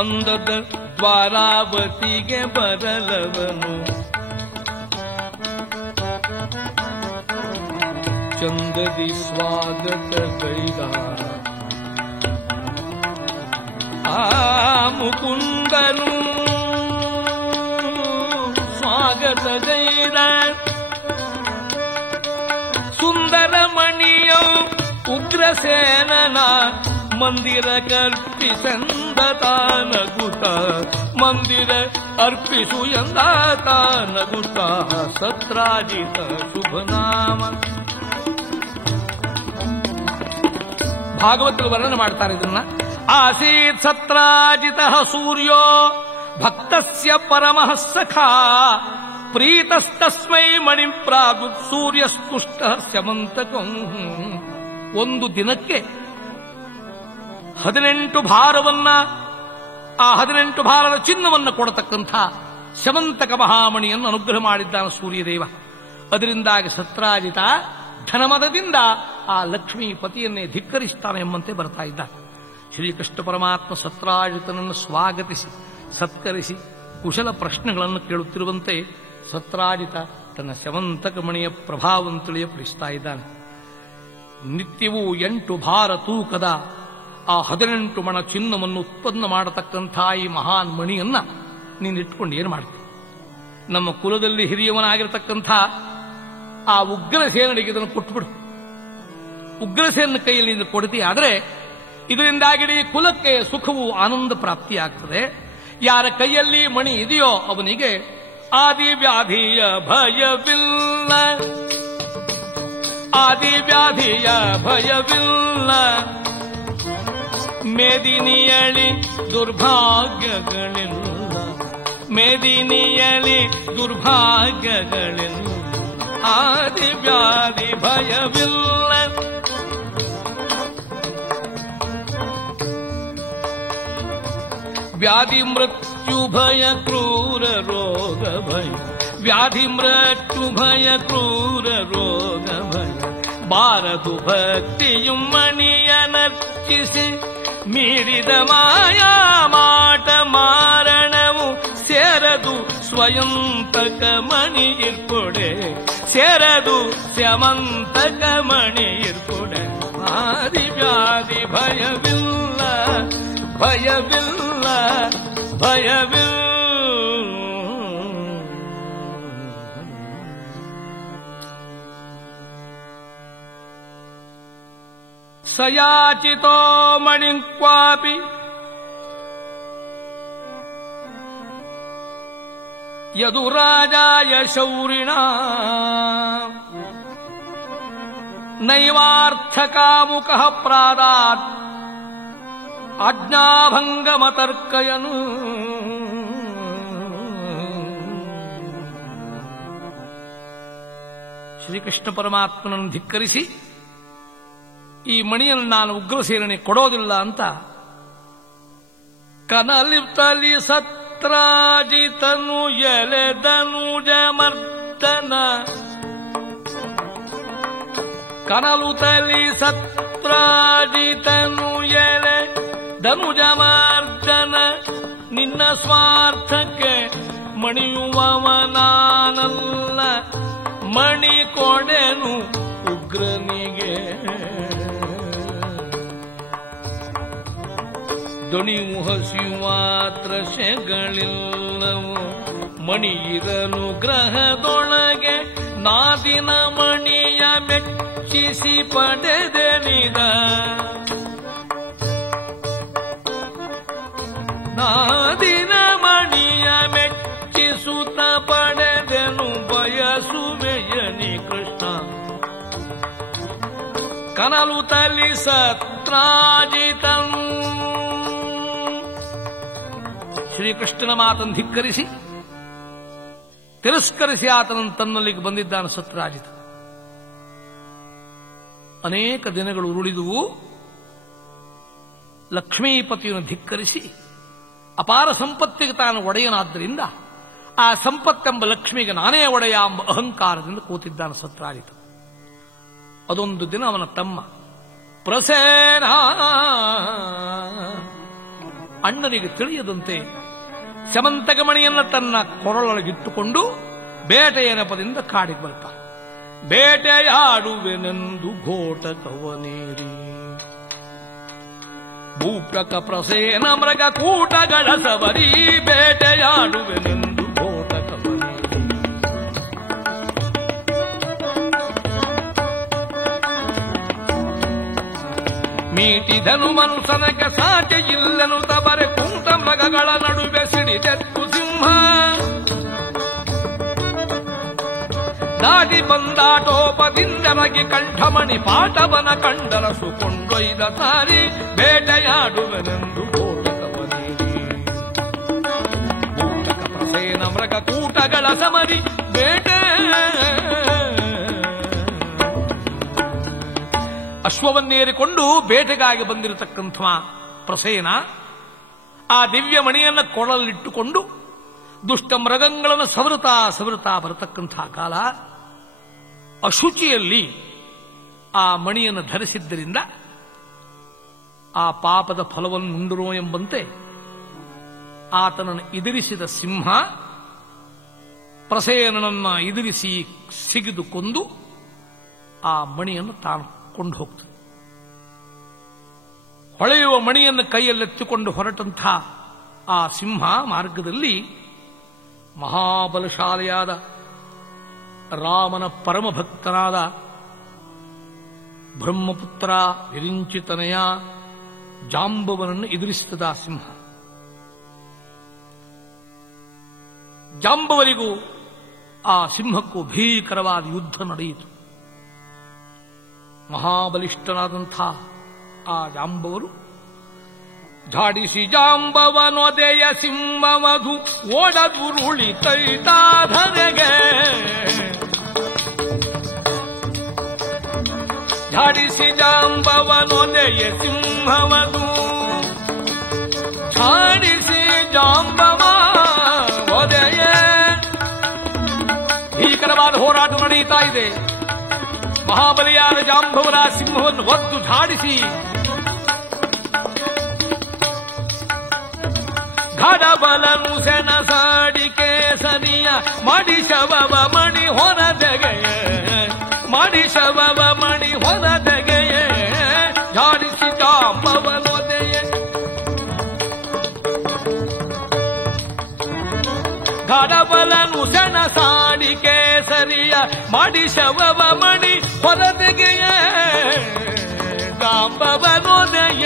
ಅಂದದ ದ್ವಾರಾವತಿಗೆ ಬರಲವನು ಚಂದದಿ ಸ್ವಾಗತ ಗೈದ ಆ ಮುಕುಂದನು ಸ್ವಾಗತ ಗೈದ ಸುಂದರ ಮಣಿಯೋ ಉಗ್ರಸೇನನ ಮಂದಿರ ಕರ್ಪಿಸಂದತಾನಗುತ ಮಂದಿರ ಅರ್ಪಿಸು ಎಂದಾತಾನಗುತ ಸತ್ರಾಜಿತ ಶುಭನಾಮ. ಭಾಗವತರು ವರ್ಣನೆ ಮಾಡ್ತಾರೆ ಇದನ್ನ. ಆಸೀತ್ ಸತ್ರಾಜಿತ ಸೂರ್ಯೋ ಭಕ್ತಸ್ಯ ಪರಮಃ ಸಖಾ ಪ್ರೀತಸ್ತಸ್ಮೈ ಮಣಿಂ ಪ್ರಾದುತ್ ಸೂರ್ಯಸ್ತುಷ್ಟ ಸ್ಯಮಂತಕಂ. ಒಂದು ದಿನಕ್ಕೆ 18 ಭಾರವನ್ನ ಆ 18 ಭಾರದ ಚಿನ್ನವನ್ನು ಕೊಡತಕ್ಕಂಥ ಸ್ಯಮಂತಕ ಮಹಾಮಣಿಯನ್ನು ಅನುಗ್ರಹ ಮಾಡಿದ್ದಾನೆ ಸೂರ್ಯದೇವ. ಅದರಿಂದಾಗಿ ಸತ್ರಾಜಿತ ಧನಮದದಿಂದ ಆ ಲಕ್ಷ್ಮೀ ಪತಿಯನ್ನೇ ಧಿಕ್ಕರಿಸ್ತಾನೆ ಎಂಬಂತೆ ಬರ್ತಾ ಇದ್ದ. ಶ್ರೀಕೃಷ್ಣ ಪರಮಾತ್ಮ ಸತ್ರಾಜಿತನನ್ನು ಸ್ವಾಗತಿಸಿ ಸತ್ಕರಿಸಿ ಕುಶಲ ಪ್ರಶ್ನೆಗಳನ್ನು ಕೇಳುತ್ತಿರುವಂತೆ ಸತ್ರಾಜಿತ ತನ್ನ ಸ್ಯಮಂತಕ ಮಣಿಯ ಪ್ರಭಾವವನ್ನು ತಿಳಿಯಪಡಿಸ್ತಾ ಇದ್ದಾನೆ. ನಿತ್ಯವೂ 8 ಭಾರ ತೂಕದ ಆ 18 ಮಣ ಚಿನ್ನವನ್ನು ಉತ್ಪನ್ನ ಮಾಡತಕ್ಕಂಥ ಈ ಮಹಾನ್ ಮಣಿಯನ್ನ ನೀನಿಟ್ಕೊಂಡು ಏನು ಮಾಡ್ತೀವಿ? ನಮ್ಮ ಕುಲದಲ್ಲಿ ಹಿರಿಯವನಾಗಿರತಕ್ಕಂಥ ಆ ಉಗ್ರಸೇನಿಗೆ ಇದನ್ನು ಕೊಟ್ಬಿಡು. ಉಗ್ರಸೇನ ಕೈಯಲ್ಲಿ ಇದು ಕೊಡ್ತೀಯ. ಆದರೆ ಇದರಿಂದಾಗಿ ಕುಲಕ್ಕೆ ಸುಖವು ಆನಂದ ಪ್ರಾಪ್ತಿಯಾಗ್ತದೆ. ಯಾರ ಕೈಯಲ್ಲಿ ಮಣಿ ಇದೆಯೋ ಅವನಿಗೆ ಆದಿವ್ಯಾಧಿಯ ಭಯವಿಲ್ಲ, ಆದಿವ್ಯಾಧಿಯ ಭಯವಿಲ್ಲ. ಮೇದಿನಿಯಳಿ ದುರ್ಭಾಗ್ಯಗಳಿಲ್ಲ, ಮೇದಿನಿಯಳಿ ದುರ್ಭಾಗ್ಯಗಳಿಲ್ಲ. ಆದಿವ್ಯಾಧಿ ಭಯವಿಲ್ಲ. ವ್ಯಾಧಿ ಮೃತ್ಯು ಭಯ ಕ್ರೂರ ರೋಗ ಭಯ, ವ್ಯಾಧಿ ಮೃತ್ಯು ಭಯ ಕ್ರೂರ ರೋಗ ಭಯ. ಬಾರದು ಭಕ್ತಿಯು ಮಣಿಯನರ್ಚಿಸಿ ಮೀರಿದ ಮಾಯಾ ಮಾಟ ಮಾರಣವು ಸೇರದು ಸ್ವಯಂತಕ ಮಣಿ ಇರ್ಕೊಡೆ, ಸೇರದು ಸ್ಯಮಂತಕ ಮಣಿ ಇರ್ಕೊಡೆ. ಆದಿವ್ಯಾಧಿ ಭಯವಿಲ್ಲ, ಭಯವಿಲ್ಲ, ಭಯವಿಲ್ಲ. ಸಯಾಚಿತೋ ಮಣಿಂ ಕ್ವಾಪಿ ಯದು ರಾಜಾಯ ಶೌರಿಣಾ ನೈವಾರ್ಥಕಾಮುಕಃ ಪ್ರಾದಾತ್ ಆಜ್ಞಾಭಂಗಮತರ್ಕಯನು. ಶ್ರೀಕೃಷ್ಣ ಪರಮಾತ್ಮನನ್ನು ಧಿಕ್ಕರಿಸಿ ಈ ಮಣಿಯನ್ನು ನಾನು ಉಗ್ರಸೇನೆ ಕೊಡೋದಿಲ್ಲ ಅಂತ ಕನಲಿಪ್ತಲಿ ಸತ್ರಾಜಿತನು ಎಲೆದನು ಜಮರ್ದನ, ಕನಲು ತಲಿ ಸತ್ರಾಜಿತನು ಎಲೆ ಧನುಜಮಾರ್ಜನ. ನಿನ್ನ ಸ್ವಾರ್ಥಕ್ಕೆ ಮಣಿಯುವವನಾನಲ್ಲ, ಮಣಿ ಕೊಡೆನು ಉಗ್ರನಿಗೆ. ದಣಿಯು ಹಸಿಯುವಾತ್ರ ಶೆಗಳಿಲ್ಲವು, ಮಣಿಯಿರಲು ಗ್ರಹದೊಳಗೆ ನಾದಿನ ಮಣಿಯ ಮೆಚ್ಚಿಸಿ ಪಡೆದೆನಿಗ. ನಾದಿನ ಮಣಿಯ ಮೆಚ್ಚಿಸುತ್ತ ಪಡೆದೆನು ಬಯಸುವೆಯನಿ ಕೃಷ್ಣ ಕನಲು ತಲಿ ಸತ್ರಾಜಿತಂ. ಶ್ರೀಕೃಷ್ಣನ ಮಾತನ್ನು ಧಿಕ್ಕರಿಸಿ ತಿರಸ್ಕರಿಸಿ ಆತನನ್ನು ತನ್ನಲ್ಲಿಗೆ ಬಂದಿದ್ದಾನೆ ಸತ್ರಾಜಿತ. ಅನೇಕ ದಿನಗಳು ಉರುಳಿದುವು. ಲಕ್ಷ್ಮೀಪತಿಯನ್ನು ಧಿಕ್ಕರಿಸಿ ಅಪಾರ ಸಂಪತ್ತಿಗೆ ತಾನು ಒಡೆಯನಾದ್ದರಿಂದ ಆ ಸಂಪತ್ತೆಂಬ ಲಕ್ಷ್ಮಿಗೆ ನಾನೇ ಒಡೆಯ ಎಂಬ ಅಹಂಕಾರದಿಂದ ಕೂತಿದ್ದಾನೆ ಸತ್ರಾಜಿತ. ಅದೊಂದು ದಿನ ಅವನ ತಮ್ಮ ಪ್ರಸೇನ ಅಣ್ಣನಿಗೆ ತಿಳಿಯದಂತೆ ಸಮಂತಕಮಣಿಯನ್ನು ತನ್ನ ಕೊರಳೊಳಗಿಟ್ಟುಕೊಂಡು ಬೇಟೆಯ ನೆಪದಿಂದ ಕಾಡಿಗೆ ಬರ್ತಾನೆ. ಬೇಟೆಯಾಡುವೆನೆಂದು ಘೋಟಕವನೇರಿ ಭೂಪ್ರಕ ಪ್ರಸೇನ ಮೃಗ ಕೂಟಗಳ ಸವರಿ ಬೇಟೆಯಾಡುವೆನೆಂದು ಘೋಟಕವನೇರಿ. ಮೀಟಿದನು ಮನುಷ್ಯನಕ್ಕೆ ಸಾಧ್ಯ ಇಲ್ಲನು ತಬರೆ ಕುಂಟ ಮೃಗಗಳ ನಡುವೆ ಸಿಡಿದೆತ್ತು ಸಿಂಹ. ದಾಟಿ ಬಂದಾಟೋಪದಿಂದರಗಿ ಕಂಠಮಣಿ ಪಾಠವನ ಕಂಡರಸು ಕೊಂಡೊಯ್ದ ತಾರಿ ಬೇಟೆಯಾಡುವೆನೆಂದು ಘೋಟಕವನೇರಿ. ಘೋಟಕ ಪ್ರಸೇನ ಮೃಗ ಕೂಟಗಳ ಸಮರಿ ಬೇಟೆ. ಅಶ್ವವನ್ನೇರಿಕೊಂಡು ಬೇಟೆಗಾಗಿ ಬಂದಿರತಕ್ಕಂಥ ಪ್ರಸೇನ ಆ ದಿವ್ಯ ಮಣಿಯನ್ನು ಕೊಳಲಿಟ್ಟುಕೊಂಡು ದುಷ್ಟ ಮೃಗಗಳನ್ನು ಸವರುತ್ತಾ ಬರತಕ್ಕಂಥ ಕಾಲ ಅಶುಚಿಯಲ್ಲಿ ಆ ಮಣಿಯನ್ನು ಧರಿಸಿದ್ದರಿಂದ ಆ ಪಾಪದ ಫಲವನ್ನು ಉಂಡುರೋ ಎಂಬಂತೆ ಆತನನ್ನು ಎದುರಿಸಿದ ಸಿಂಹ ಪ್ರಸೇನನನ್ನು ಎದುರಿಸಿ ಸಿಗಿದು ಕೊಂದು ಆ ಮಣಿಯನ್ನು ತಾನು ಕೊಂಡು ಹೋಗ್ತದೆ. ಹೊಳೆಯುವ ಮಣಿಯನ್ನು ಕೈಯಲ್ಲೆತ್ತಿಕೊಂಡು ಹೊರಟಂಥ ಆ ಸಿಂಹ ಮಾರ್ಗದಲ್ಲಿ ಮಹಾಬಲಶಾಲಿಯಾದ ರಾಮನ ಪರಮಭಕ್ತನಾದ ಬ್ರಹ್ಮಪುತ್ರ ವಿರಿಂಚಿತನೆಯ ಜಾಂಬವನನ್ನು ಎದುರಿಸುತ್ತದೆ ಆ ಸಿಂಹ. ಜಾಂಬವನಿಗೂ ಆ ಸಿಂಹಕ್ಕೂ ಭೀಕರವಾದ ಯುದ್ಧ ನಡೆಯಿತು. ಮಹಾಬಲಿಷ್ಠನಾದಂಥ ಆ ಜಾಂಬವರು ಝಾಡಿಸಿ ಜಾಂಬವನೊದೆಯ ಸಿಂಹವಧು ಓಡದುರುಳಿತೈತಾಧನೆಗೆ. ಝಾಡಿಸಿ ಜಾಂಬವನೊದೆಯ ಸಿಂಹವಧು ಝಾಡಿಸಿ ಜಾಂಬವ ಒದೆಯ. ಭೀಕರವಾದ ಹೋರಾಟ ನಡೆಯುತ್ತಾ ಇದೆ. ಮಹಾಬಲಿಯಾದ ಜಾಂಬವರ ಸಿಂಹವನ್ನು ಒತ್ತು ಝಾಡಿಸಿ ಘಡಬಲನು ಸೆಣಸಾಡಿ ಕೇಸರಿಯ ಮಾಡಿ ಶವವ ಮಣಿ ಹೊರದೆಗೆಯ ಮಾಡಿ ಶವವ ಮಣಿ ಹೊರದೆಗೆಯ ಝಾಡಿಸಿ ಜಾಂಬವನೊದೆಯ. ಘಡಬಲನು ಸೆಣಸಾಡಿ ಕೇಸರಿಯ ಮಾಡಿ ಶವವ ಮಣಿ ಹೊರದೆಗೆಯ ಜಾಂಬವನೊದೆಯ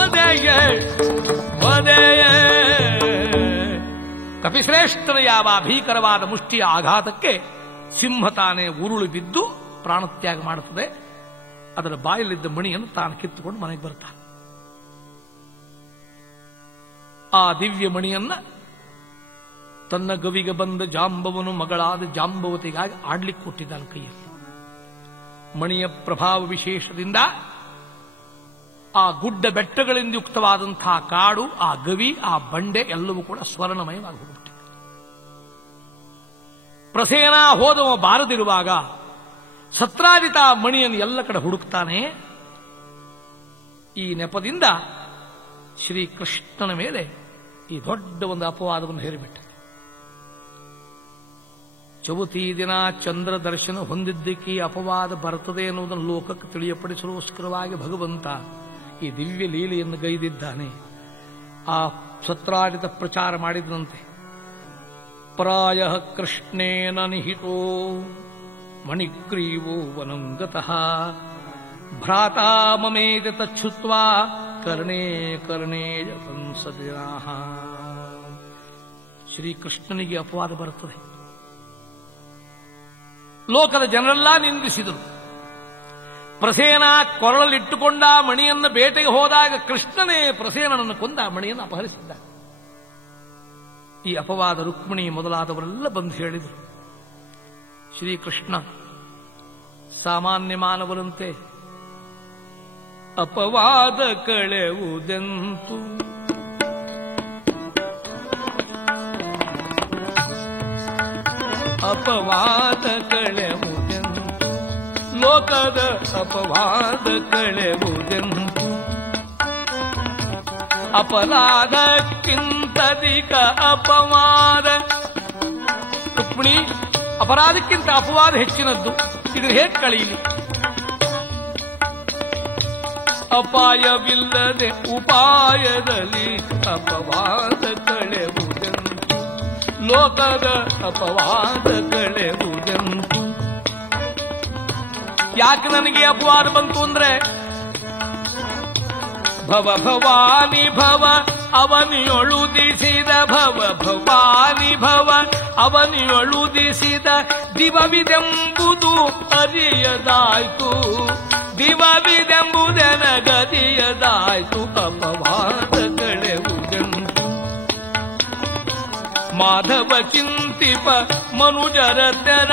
ಒದೆಯ ಒದೆಯ. ಕಪಿಶ್ರೇಷ್ಠನ ಯಾವ ಭೀಕರವಾದ ಮುಷ್ಟಿಯ ಆಘಾತಕ್ಕೆ ಸಿಂಹ ತಾನೇ ಉರುಳು ಬಿದ್ದು ಪ್ರಾಣತ್ಯಾಗ ಮಾಡುತ್ತದೆ. ಅದರ ಬಾಯಲ್ಲಿದ್ದ ಮಣಿಯನ್ನು ತಾನು ಕಿತ್ತುಕೊಂಡು ಮನೆಗೆ ಬರ್ತಾನೆ. ಆ ದಿವ್ಯ ಮಣಿಯನ್ನ ತನ್ನ ಗವಿಗೆ ಬಂದ ಜಾಂಬವನು ಮಗಳಾದ ಜಾಂಬವತಿಗಾಗಿ ಆಡ್ಲಿಕ್ಕೆ ಕೊಟ್ಟಿದ್ದಾನೆ ಕೈಯಲ್ಲಿ. ಮಣಿಯ ಪ್ರಭಾವ ವಿಶೇಷದಿಂದ ಆ ಗುಡ್ಡ ಬೆಟ್ಟಗಳಿಂದ ಯುಕ್ತವಾದಂತಹ ಕಾಡು, ಆ ಗವಿ, ಆ ಬಂಡೆ ಎಲ್ಲವೂ ಕೂಡ ಸ್ವರ್ಣಮಯವಾಗಿ ಹೋಗ್ಬಿಟ್ಟಿದೆ. ಪ್ರಸೇನ ಹೋದವ ಬಾರದಿರುವಾಗ ಸತ್ರಾಜಿತ ಮಣಿಯನ್ನು ಎಲ್ಲ ಕಡೆ ಹುಡುಕ್ತಾನೆ. ಈ ನೆಪದಿಂದ ಶ್ರೀಕೃಷ್ಣನ ಮೇಲೆ ಈ ದೊಡ್ಡ ಒಂದು ಅಪವಾದವನ್ನು ಹೇರಿಬಿಟ್ಟ. ಚೌತಿ ದಿನ ಚಂದ್ರ ದರ್ಶನ ಹೊಂದಿದ್ದಕ್ಕೆ ಅಪವಾದ ಬರ್ತದೆ ಎನ್ನುವುದನ್ನು ಲೋಕಕ್ಕೆ ತಿಳಿಯಪಡಿಸಲೋಸ್ಕರವಾಗಿ ಭಗವಂತ ಈ ದಿವ್ಯ ಲೀಲೆಯನ್ನು ಗೈದಿದ್ದಾನೆ. ಆ ಸತ್ರಾಜಿತ ಪ್ರಚಾರ ಮಾಡಿದಂತೆ ಪ್ರಾಯ ಕೃಷ್ಣೇನ ನಿಹಿತೋ ಮಣಿಗ್ರೀವೋ ವನಂಗತಃ ಭ್ರಾತಾ ಮಮೇದ ತಚ್ಛುತ್ವಾ ಕರ್ಣೇ ಕರ್ಣೇ ಸಂಸದಿನಾಃ. ಶ್ರೀಕೃಷ್ಣನಿಗೆ ಅಪವಾದ ಬರುತ್ತದೆ. ಲೋಕದ ಜನರೆಲ್ಲ ನಿಂದಿಸಿದರು. ಪ್ರಸೇನ ಕೊರಳಲ್ಲಿಟ್ಟುಕೊಂಡ ಮಣಿಯನ್ನು ಬೇಟೆಗೆ ಹೋದಾಗ ಕೃಷ್ಣನೇ ಪ್ರಸೇನನನ್ನು ಕೊಂದ, ಮಣಿಯನ್ನು ಅಪಹರಿಸಿದ್ದ. ಈ ಅಪವಾದ ರುಕ್ಮಿಣಿ ಮೊದಲಾದವರೆಲ್ಲ ಬಂದು ಹೇಳಿದರು, ಶ್ರೀಕೃಷ್ಣ ಸಾಮಾನ್ಯ ಮಾನವರಂತೆ ಅಪವಾದ ಕಳೆವುದೆಂತು, ಅಪವಾದ ಕಳೆವುದೆಂತು, ಲೋಕದ ಅಪವಾದ ಕಳೆವುದೆಂತು, ಅಪರಾಧಕ್ಕಿಂತಧಿಕ ಅಪವಾದ. ರುಕ್ಮಿಣಿ, ಅಪರಾಧಕ್ಕಿಂತ ಅಪವಾದ ಹೆಚ್ಚಿನದ್ದು, ಇದು ಹೇಗೆ ಕಳೆಯಲಿ? ಅಪಾಯವಿಲ್ಲದೆ ಉಪಾಯದಲ್ಲಿ ಅಪವಾದ ಕಳೆವುದೆಂತು, ಲೋಕದ ಅಪವಾದ ಕಳೆವುದೆಂತು. ಯಾಕೆ ನನಗೆ ಅಪವಾದ ಬಂತು ಅಂದ್ರೆ, ಭವ ಭವಾನಿ ಭವ ಅವನಿಯೊಳುದಿಸಿದ, ಭವ ಭವಾನಿ ಭವ ಅವನಿಯೊಳುದಿಸಿದ ದಿವವಿದೆಂಬುದು ಅರಿಯದಾಯ್ತು, ದಿವವಿದೆಂಬುದೆನಗದಿಯದಾಯ್ತು, ಅಪವಾದ ಕಳೆವುದೆಂತು. ಮಾಧವ ಚಿಂತಿಪ ಮನುಜರತ್ಯರ,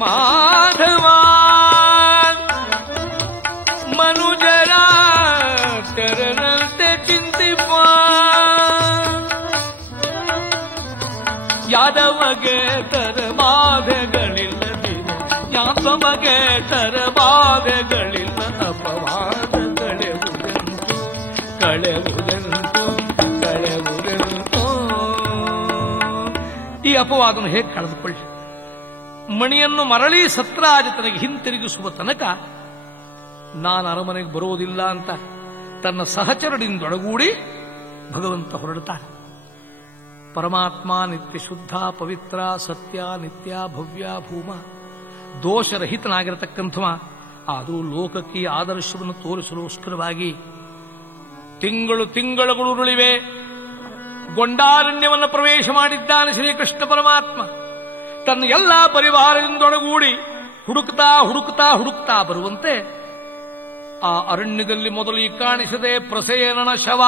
ಮಾಧವ ಮನುಜರ ತೆರನಂತೆ ಚಿಂತಿಪ, ಯಾದವಗೆ ತರಬಾಧೆಗಳಿಲ್ಲದಿದೆ, ಯಾದವಗೆ ತರಬಾಧೆಗಳಿಲ್ಲ, ಅಪವಾದ ಕಳೆವುದೆಂತು, ಕಳೆವುದೆಂತು, ಕಳೆವುದೆಂತು. ಈ ಅಪವಾದವನ್ನು ಹೇಗೆ ಕಳೆದುಕೊಳ್ಳಿ? ಮಣಿಯನ್ನು ಮರಳಿ ಸತ್ರಾಜಿತನಿಗೆ ಹಿಂತಿರುಗಿಸುವ ತನಕ ನಾನು ಅರಮನೆಗೆ ಬರೋದಿಲ್ಲ ಅಂತ ತನ್ನ ಸಹಚರರಿಂದೊಡಗೂಡಿ ಭಗವಂತ ಹೊರಡುತ್ತಾನೆ. ಪರಮಾತ್ಮ ನಿತ್ಯ ಶುದ್ಧ ಪವಿತ್ರ ಸತ್ಯ ನಿತ್ಯ ಭವ್ಯ ಭೂಮ ದೋಷರಹಿತನಾಗಿರತಕ್ಕಂಥ, ಅದು ಲೋಕಕ್ಕೆ ಆದರ್ಶವನ್ನು ತೋರಿಸಲೋಸ್ಕರವಾಗಿ ತಿಂಗಳುಗಳುರುಳಿವೆ ಗೊಂಡಾರಣ್ಯವನ್ನು ಪ್ರವೇಶ ಮಾಡಿದ್ದಾನೆ ಶ್ರೀಕೃಷ್ಣ ಪರಮಾತ್ಮ. ತನ್ನ ಎಲ್ಲ ಪರಿವಾರದಿಂದೊಡಗೂಡಿ ಹುಡುಕ್ತಾ ಬರುವಂತೆ ಆ ಅರಣ್ಯದಲ್ಲಿ ಮೊದಲು ಕಾಣಿಸದೆ ಪ್ರಸೇನನ ಶವ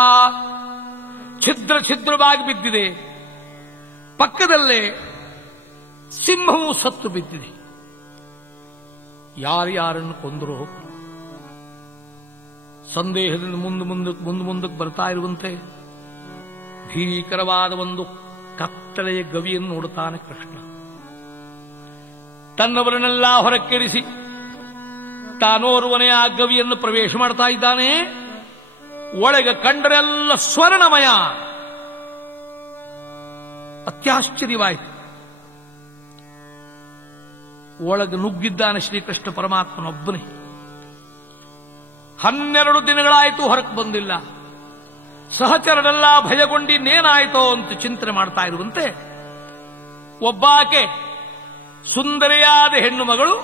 ಛಿದ್ರವಾಗಿ ಬಿದ್ದಿದೆ. ಪಕ್ಕದಲ್ಲೇ ಸಿಂಹವು ಸತ್ತು ಬಿದ್ದಿದೆ. ಯಾರ್ಯಾರನ್ನು ಕೊಂದರೋ ಸಂದೇಹದಿಂದ ಮುಂದಕ್ಕೆ ಬರ್ತಾ ಇರುವಂತೆ ಭೀಕರವಾದ ಒಂದು ಕತ್ತಲೆಯ ಗವಿಯನ್ನು ನೋಡುತ್ತಾನೆ ಕೃಷ್ಣ. ತನ್ನವರನ್ನೆಲ್ಲ ಹೊರಕ್ಕಿರಿಸಿ ತಾನೋರ್ವನೇ ಆ ಗವಿಯನ್ನು ಪ್ರವೇಶ ಮಾಡ್ತಾ ಇದ್ದಾನೆ. ಒಳಗೆ ಕಂಡರೆಲ್ಲ ಸ್ವರ್ಣಮಯ. ಅತ್ಯಾಶ್ಚರ್ಯವಾಯಿತು. ಒಳಗೆ ನುಗ್ಗಿದ್ದಾನೆ ಶ್ರೀಕೃಷ್ಣ ಪರಮಾತ್ಮನೊಬ್ಬನೇ. 12 ದಿನಗಳಾಯಿತು ಹೊರಕ್ಕೆ ಬಂದಿಲ್ಲ. ಸಹಚರರೆಲ್ಲ ಭಯಗೊಂಡಿನ್ನೇನಾಯಿತೋ ಅಂತ ಚಿಂತನೆ ಮಾಡ್ತಾ ಇರುವಂತೆ ಒಬ್ಬಾಕೆ ಸುಂದರಿಯಾದ ಹೆಣ್ಣು ಮಗಳು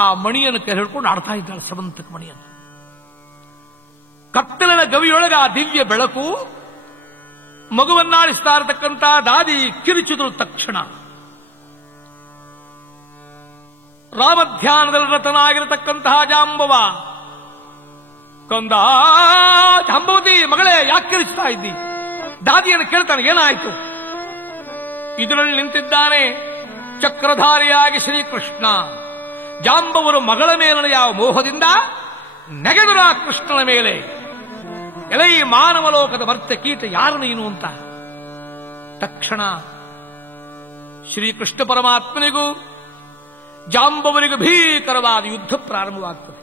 ಆ ಮಣಿಯನ್ನು ಕೈ ಹಿಡ್ಕೊಂಡು ಆಡ್ತಾ ಇದ್ದಾಳೆ, ಸಮಂತಕ ಮಣಿಯನ್ನು. ಕತ್ತಲಿನ ಗವಿಯೊಳಗೆ ಆ ದಿವ್ಯ ಬೆಳಕು ಮಗುವನ್ನಾಡಿಸ್ತಾ ಇರತಕ್ಕಂಥ ದಾದಿ ಕಿರಿಚಿದ್ರು ತಕ್ಷಣ. ರಾಮಧ್ಯಾನದಲ್ಲಿ ರತನಾಗಿರತಕ್ಕಂತಹ ಜಾಂಬವ, ಕಂದ ಜಾಂಬವತಿ ಮಗಳೇ ಯಾಕೆ ಕಿರಿಚ್ತಾ ಇದ್ದಿ? ದಾದಿಯನ್ನು ಕೇಳ್ತಾನೆ, ಏನಾಯ್ತು? ಇದರಲ್ಲಿ ನಿಂತಿದ್ದಾನೆ ಚಕ್ರಧಾರಿಯಾಗಿ ಶ್ರೀಕೃಷ್ಣ. ಜಾಂಬವರು ಮಗಳ ಮೇಲಿನ ಯಾವ ಮೋಹದಿಂದ ನೆಗೆದರ ಕೃಷ್ಣನ ಮೇಲೆ, ಎಲೈ ಮಾನವ ಲೋಕದ ಮರ್ತ್ಯ ಕೀಟ ಯಾರು ನೀನು ಅಂತ. ತಕ್ಷಣ ಶ್ರೀಕೃಷ್ಣ ಪರಮಾತ್ಮನಿಗೂ ಜಾಂಬವರಿಗೂ ಭೀಕರವಾದ ಯುದ್ಧ ಪ್ರಾರಂಭವಾಗ್ತದೆ.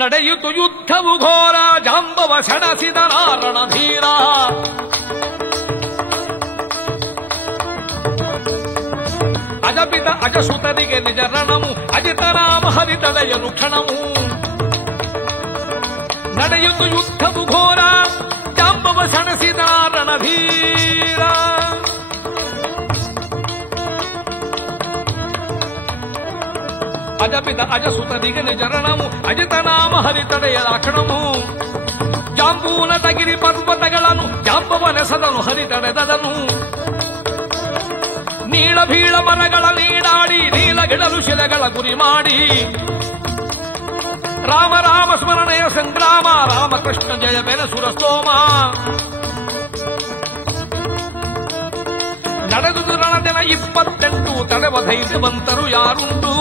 ನಡೆಯಿತು ಯುದ್ಧವು ಘೋರ, ಜಾಂಬವ ಸೆಣಸಿದ ರಣಧೀರ. ಅಜಪಿತ ಅಜಸುತರಿಗೆ ನಿಜ ರಣಮು, ಅಜಿತನಾಮ ಹರಿತದಯನು ಕ್ಷಣಮು. ನಡೆಯುತ್ತು ಯುದ್ಧವು ಘೋರ, ಜಾಂಬವ ಸೆಣಸಿದ ರಣಧೀರ. ಅಜಪಿತ ಅಜಸುತರಿಗೆ ನಿಜ ರಣಮು, ಅಜಿತನಾಮ ಹರಿತದಯ ಕ್ಷಣಮು. ಜಾಂಬೂನದಗಿರಿ ಪರ್ವತಗಳನ್ನು ಜಾಂಬವನೆಸದನು ಹರಿತಡೆದನು. ನೀಳಭೀಳ ಮರಗಳ ನೀಡಾಡಿ ನೀಲಗಿಡಲು ಶಿಲೆಗಳ ಗುರಿ ಮಾಡಿ ರಾಮ ರಾಮ ಸ್ಮರಣೆಯ ಸಂಗ್ರಾಮ ರಾಮಕೃಷ್ಣ ಜಯ ಬೆನಸುರ ಸೋಮ. ನಡೆದುದು ರಣದಿನ 28 ತಡೆವ ಧೈರ್ಯವಂತರು ಯಾರುಂಟು.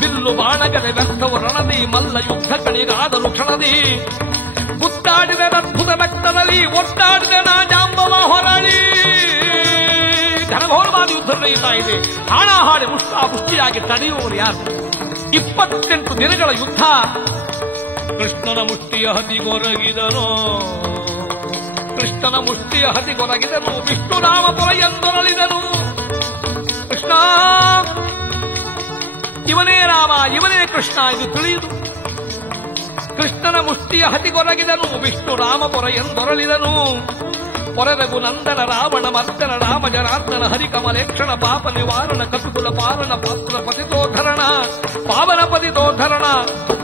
ಬಿಲ್ಲು ಬಾಣಗಲೆ ವ್ಯರ್ಥವು ರಣದಿ ಮಲ್ಲ ಯುದ್ಧ ಕಣಿಗಾದರು ಕ್ಷಣದಿ. ಗುದ್ದಾಡಿದ ಅದ್ಭುತ ರಕ್ತದಲ್ಲಿ ಒಟ್ಟಾಡಿದ ನಾ ಜಾಂಬವ ಹೊರಳಿ. ಘನಘೋರವಾದ ಯುದ್ಧ ನಡೆಯುತ್ತಾ ಇದೆ. ಹಾಣಾಹಾಡಿ ಮುಷ್ಟಿಯಾಗಿ ತಡೆಯುವವರು ಯಾರು? 28 ದಿನಗಳ ಯುದ್ಧ. ಕೃಷ್ಣನ ಮುಷ್ಟಿಯ ಹತಿಗೊರಗಿದನು. ಕೃಷ್ಣನ ಮುಷ್ಟಿಯ ಹತಿಗೊರಗಿದನು. ವಿಷ್ಣು ರಾಮಪುರ ಎಂದೊರಳಿದನು. ಕೃಷ್ಣ ಇವನೇ ರಾಮ, ಇವನೇ ಕೃಷ್ಣ ಇದು ತಿಳಿಯುವುದು. ಕೃಷ್ಣನ ಮುಷ್ಟಿಯ ಹತಿಗೊರಗಿದನು. ವಿಷ್ಣು ರಾಮಪುರ ಎಂದೊರಳಿದನು. ಪೊರೆದಗು ನಂದನ ರಾವಣ ಮರ್ದನ ರಾಮ ಜನಾರ್ದನ ಹರಿಕಮಲೇಕ್ಷಣ ಪಾಪ ನಿವಾರಣ ಕಪಿಕುಲ ಪಾವನ ಪಾತ್ರ ಪತಿತೋಧರಣ ಪಾವನ ಪತಿತೋಧರಣ.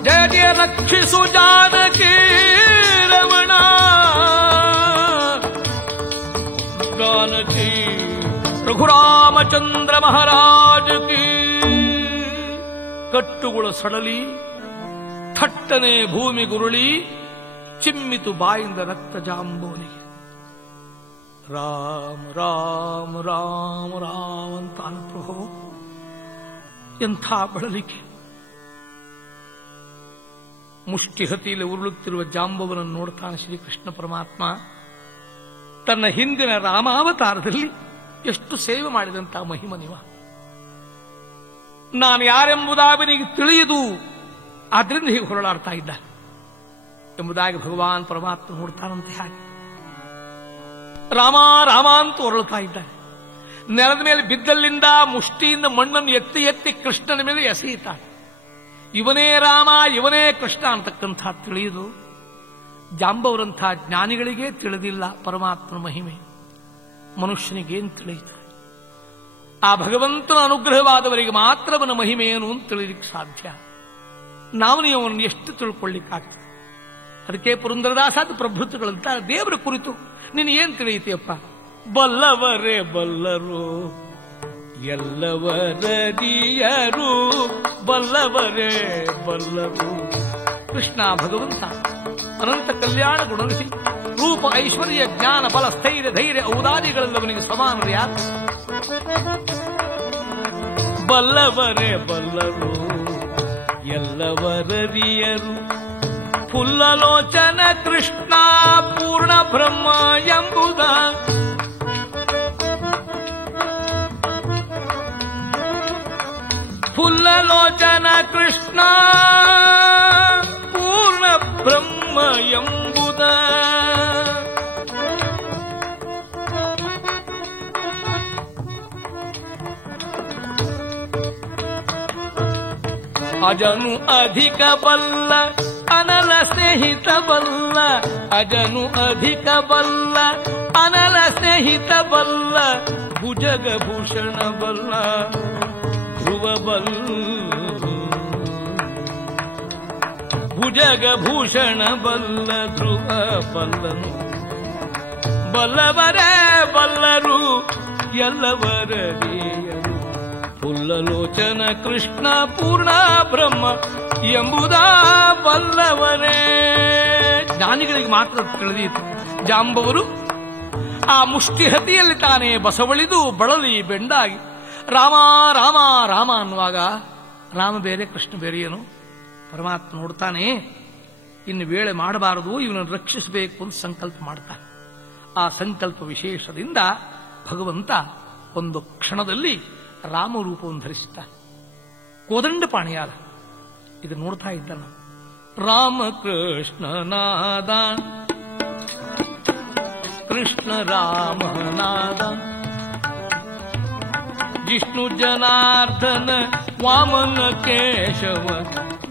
ಜಯ ಜಯ ರಕ್ಷಿಸು ಜಾನಕಿ ರಮಣ ಜಾನಕಿ ರಘುರಾಮಚಂದ್ರ ಮಹಾರಾಜ ಕಿ. ಕಟ್ಟುಗಳ ಸಡಲಿ ಥಟ್ಟನೆ ಭೂಮಿ ಗುರುಳಿ ಚಿಮ್ಮಿತು ಬಾಯಿಂದ ರಕ್ತ ಜಾಂಬೋನಿಗೆ. ರಾಮ ರಾಮ ರಾಮ ರಾಮ ಅಂತ ಅನುಪ್ರಭು. ಎಂಥ ಬಳಲಿಕೆ. ಮುಷ್ಟಿಹತಿಯಲ್ಲಿ ಉರುಳುತ್ತಿರುವ ಜಾಂಬವನನ್ನು ನೋಡ್ತಾನೆ ಶ್ರೀಕೃಷ್ಣ ಪರಮಾತ್ಮ. ತನ್ನ ಹಿಂದಿನ ರಾಮಾವತಾರದಲ್ಲಿ ಎಷ್ಟು ಸೇವೆ ಮಾಡಿದಂಥ ಮಹಿಮನಿವ. ನಾನು ಯಾರೆಂಬುದಾಗಿ ತಿಳಿಯದು, ಆದ್ರಿಂದ ಹೀಗೆ ಹೊರಳಾಡ್ತಾ ಇದ್ದ ಎಂಬುದಾಗಿ ಭಗವಾನ್ ಪರಮಾತ್ಮ ನೋಡ್ತಾನಂತೆ. ಹಾಗೆ ರಾಮ ರಾಮ ಅಂತ ಹೊರಳ್ತಾ ಇದ್ದಾನೆ. ನೆಲದ ಮೇಲೆ ಬಿದ್ದಲ್ಲಿಂದ ಮುಷ್ಟಿಯಿಂದ ಮಣ್ಣನ್ನು ಎತ್ತಿ ಎತ್ತಿ ಕೃಷ್ಣನ ಮೇಲೆ ಎಸೆಯುತ್ತಾನೆ. ಇವನೇ ರಾಮ ಇವನೇ ಕೃಷ್ಣ ಅಂತಕ್ಕಂಥ ತಿಳಿಯುವುದು ಜಾಂಬವರಂಥ ಜ್ಞಾನಿಗಳಿಗೇ ತಿಳಿದಿಲ್ಲ ಪರಮಾತ್ಮನ ಮಹಿಮೆ. ಮನುಷ್ಯನಿಗೇನು ತಿಳಿಯುತ್ತದೆ? ಆ ಭಗವಂತನ ಅನುಗ್ರಹವಾದವರಿಗೆ ಮಾತ್ರ ಅವನ ಮಹಿಮೆಯನ್ನು ಅಂತ ತಿಳಿಲಿಕ್ಕೆ ಸಾಧ್ಯ. ನಾವು ನೀವು ಅವನನ್ನು ಎಷ್ಟು ತಿಳ್ಕೊಳ್ಳಿಕ್ಕಾಗ್ತದೆ? ಅದಕ್ಕೆ ಪುರಂದರದಾಸಾದ ಪ್ರಭೃತಿಗಳಂತ ದೇವರ ಕುರಿತು ನೀನು ಏನ್ ತಿಳಿಯುತ್ತೀಯಪ್ಪ? ಬಲ್ಲವರೇ ಬಲ್ಲರು ಎಲ್ಲವರದಿಯರು ಬಲ್ಲವರೇ ಬಲ್ಲರು. ಕೃಷ್ಣ ಭಗವಂತ ಅನಂತ ಕಲ್ಯಾಣ ಗುಣನಿಸಿ ರೂಪ ಐಶ್ವರ್ಯ ಜ್ಞಾನ ಬಲ ಸ್ಥೈರ್ಯ ಧೈರ್ಯ ಔದಾರ್ಯಗಳೆಲ್ಲವನಿಗೆ ಸಮಾನರು ಯಾರು? ಬಲ್ಲವರೇ ಬಲ್ಲರು ಎಲ್ಲವರದಿಯರು ಫುಲ್ಲಲೋಚನ ಕೃಷ್ಣ ಪೂರ್ಣ ಬ್ರಹ್ಮ ಎಂಬುದ. ಫುಲ್ಲಲೋಚನ ಕೃಷ್ಣ ಪೂರ್ಣ ಬ್ರಹ್ಮ ಎಂಬುದ. ಅಜನು ಅಧಿಕ ಬಲ್ಲ ಅನಲ ಸ್ನೇಹಿತ ಬಲ್ಲ. ಅಜನು ಅಧಿಕ ಬಲ್ಲ ಅನಲ ಸ್ನೇಹಿತ ಬಲ್ಲ. ಭುಜಗ ಭೂಷಣ ಬಲ್ಲ ಧ್ರುವ ಬಲ್ಲ. ಭುಜಗ ಭೂಷಣ ಬಲ್ಲ ಧ್ರುವ ಬಲ್ಲನು. ಬಲ್ಲವರೇ ಬಲ್ಲರು ಎಲ್ಲವರದಿಯರು ಫುಲ್ಲಲೋಚನ ಕೃಷ್ಣ ಪೂರ್ಣ ಬ್ರಹ್ಮ ಎಂಬುದ ಬಲ್ಲವರೇ. ಜ್ಞಾನಿಗಳಿಗೆ ಮಾತ್ರ ತಿಳಿದೀತು. ಜಾಂಬವರು ಆ ಮುಷ್ಟಿಹತಿಯಲ್ಲಿ ತಾನೇ ಬಸವಳಿದು ಬಳಲಿ ಬೆಂಡಾಗಿ ರಾಮ ರಾಮ ರಾಮ ಅನ್ನುವಾಗ ರಾಮ ಬೇರೆ ಕೃಷ್ಣ ಬೇರೆ ಏನು? ಪರಮಾತ್ಮ ನೋಡ್ತಾನೆ, ಇನ್ನು ವೇಳೆ ಮಾಡಬಾರದು, ಇವನನ್ನು ರಕ್ಷಿಸಬೇಕು ಅಂತ ಸಂಕಲ್ಪ ಮಾಡ್ತಾನೆ. ಆ ಸಂಕಲ್ಪ ವಿಶೇಷದಿಂದ ಭಗವಂತ ಒಂದು ಕ್ಷಣದಲ್ಲಿ ರಾಮರೂಪವನ್ನು ಧರಿಸುತ್ತಾನೆ. ಕೋದಂಡಪಾಣಿಯಾದ ಇದು ನೋಡ್ತಾ ಇದ್ದಾನ. ರಾಮಕೃಷ್ಣನಾದ ಕೃಷ್ಣ ರಾಮನಾದ ವಿಷ್ಣು ಜನಾರ್ದನ ವಾಮನ ಕೇಶವ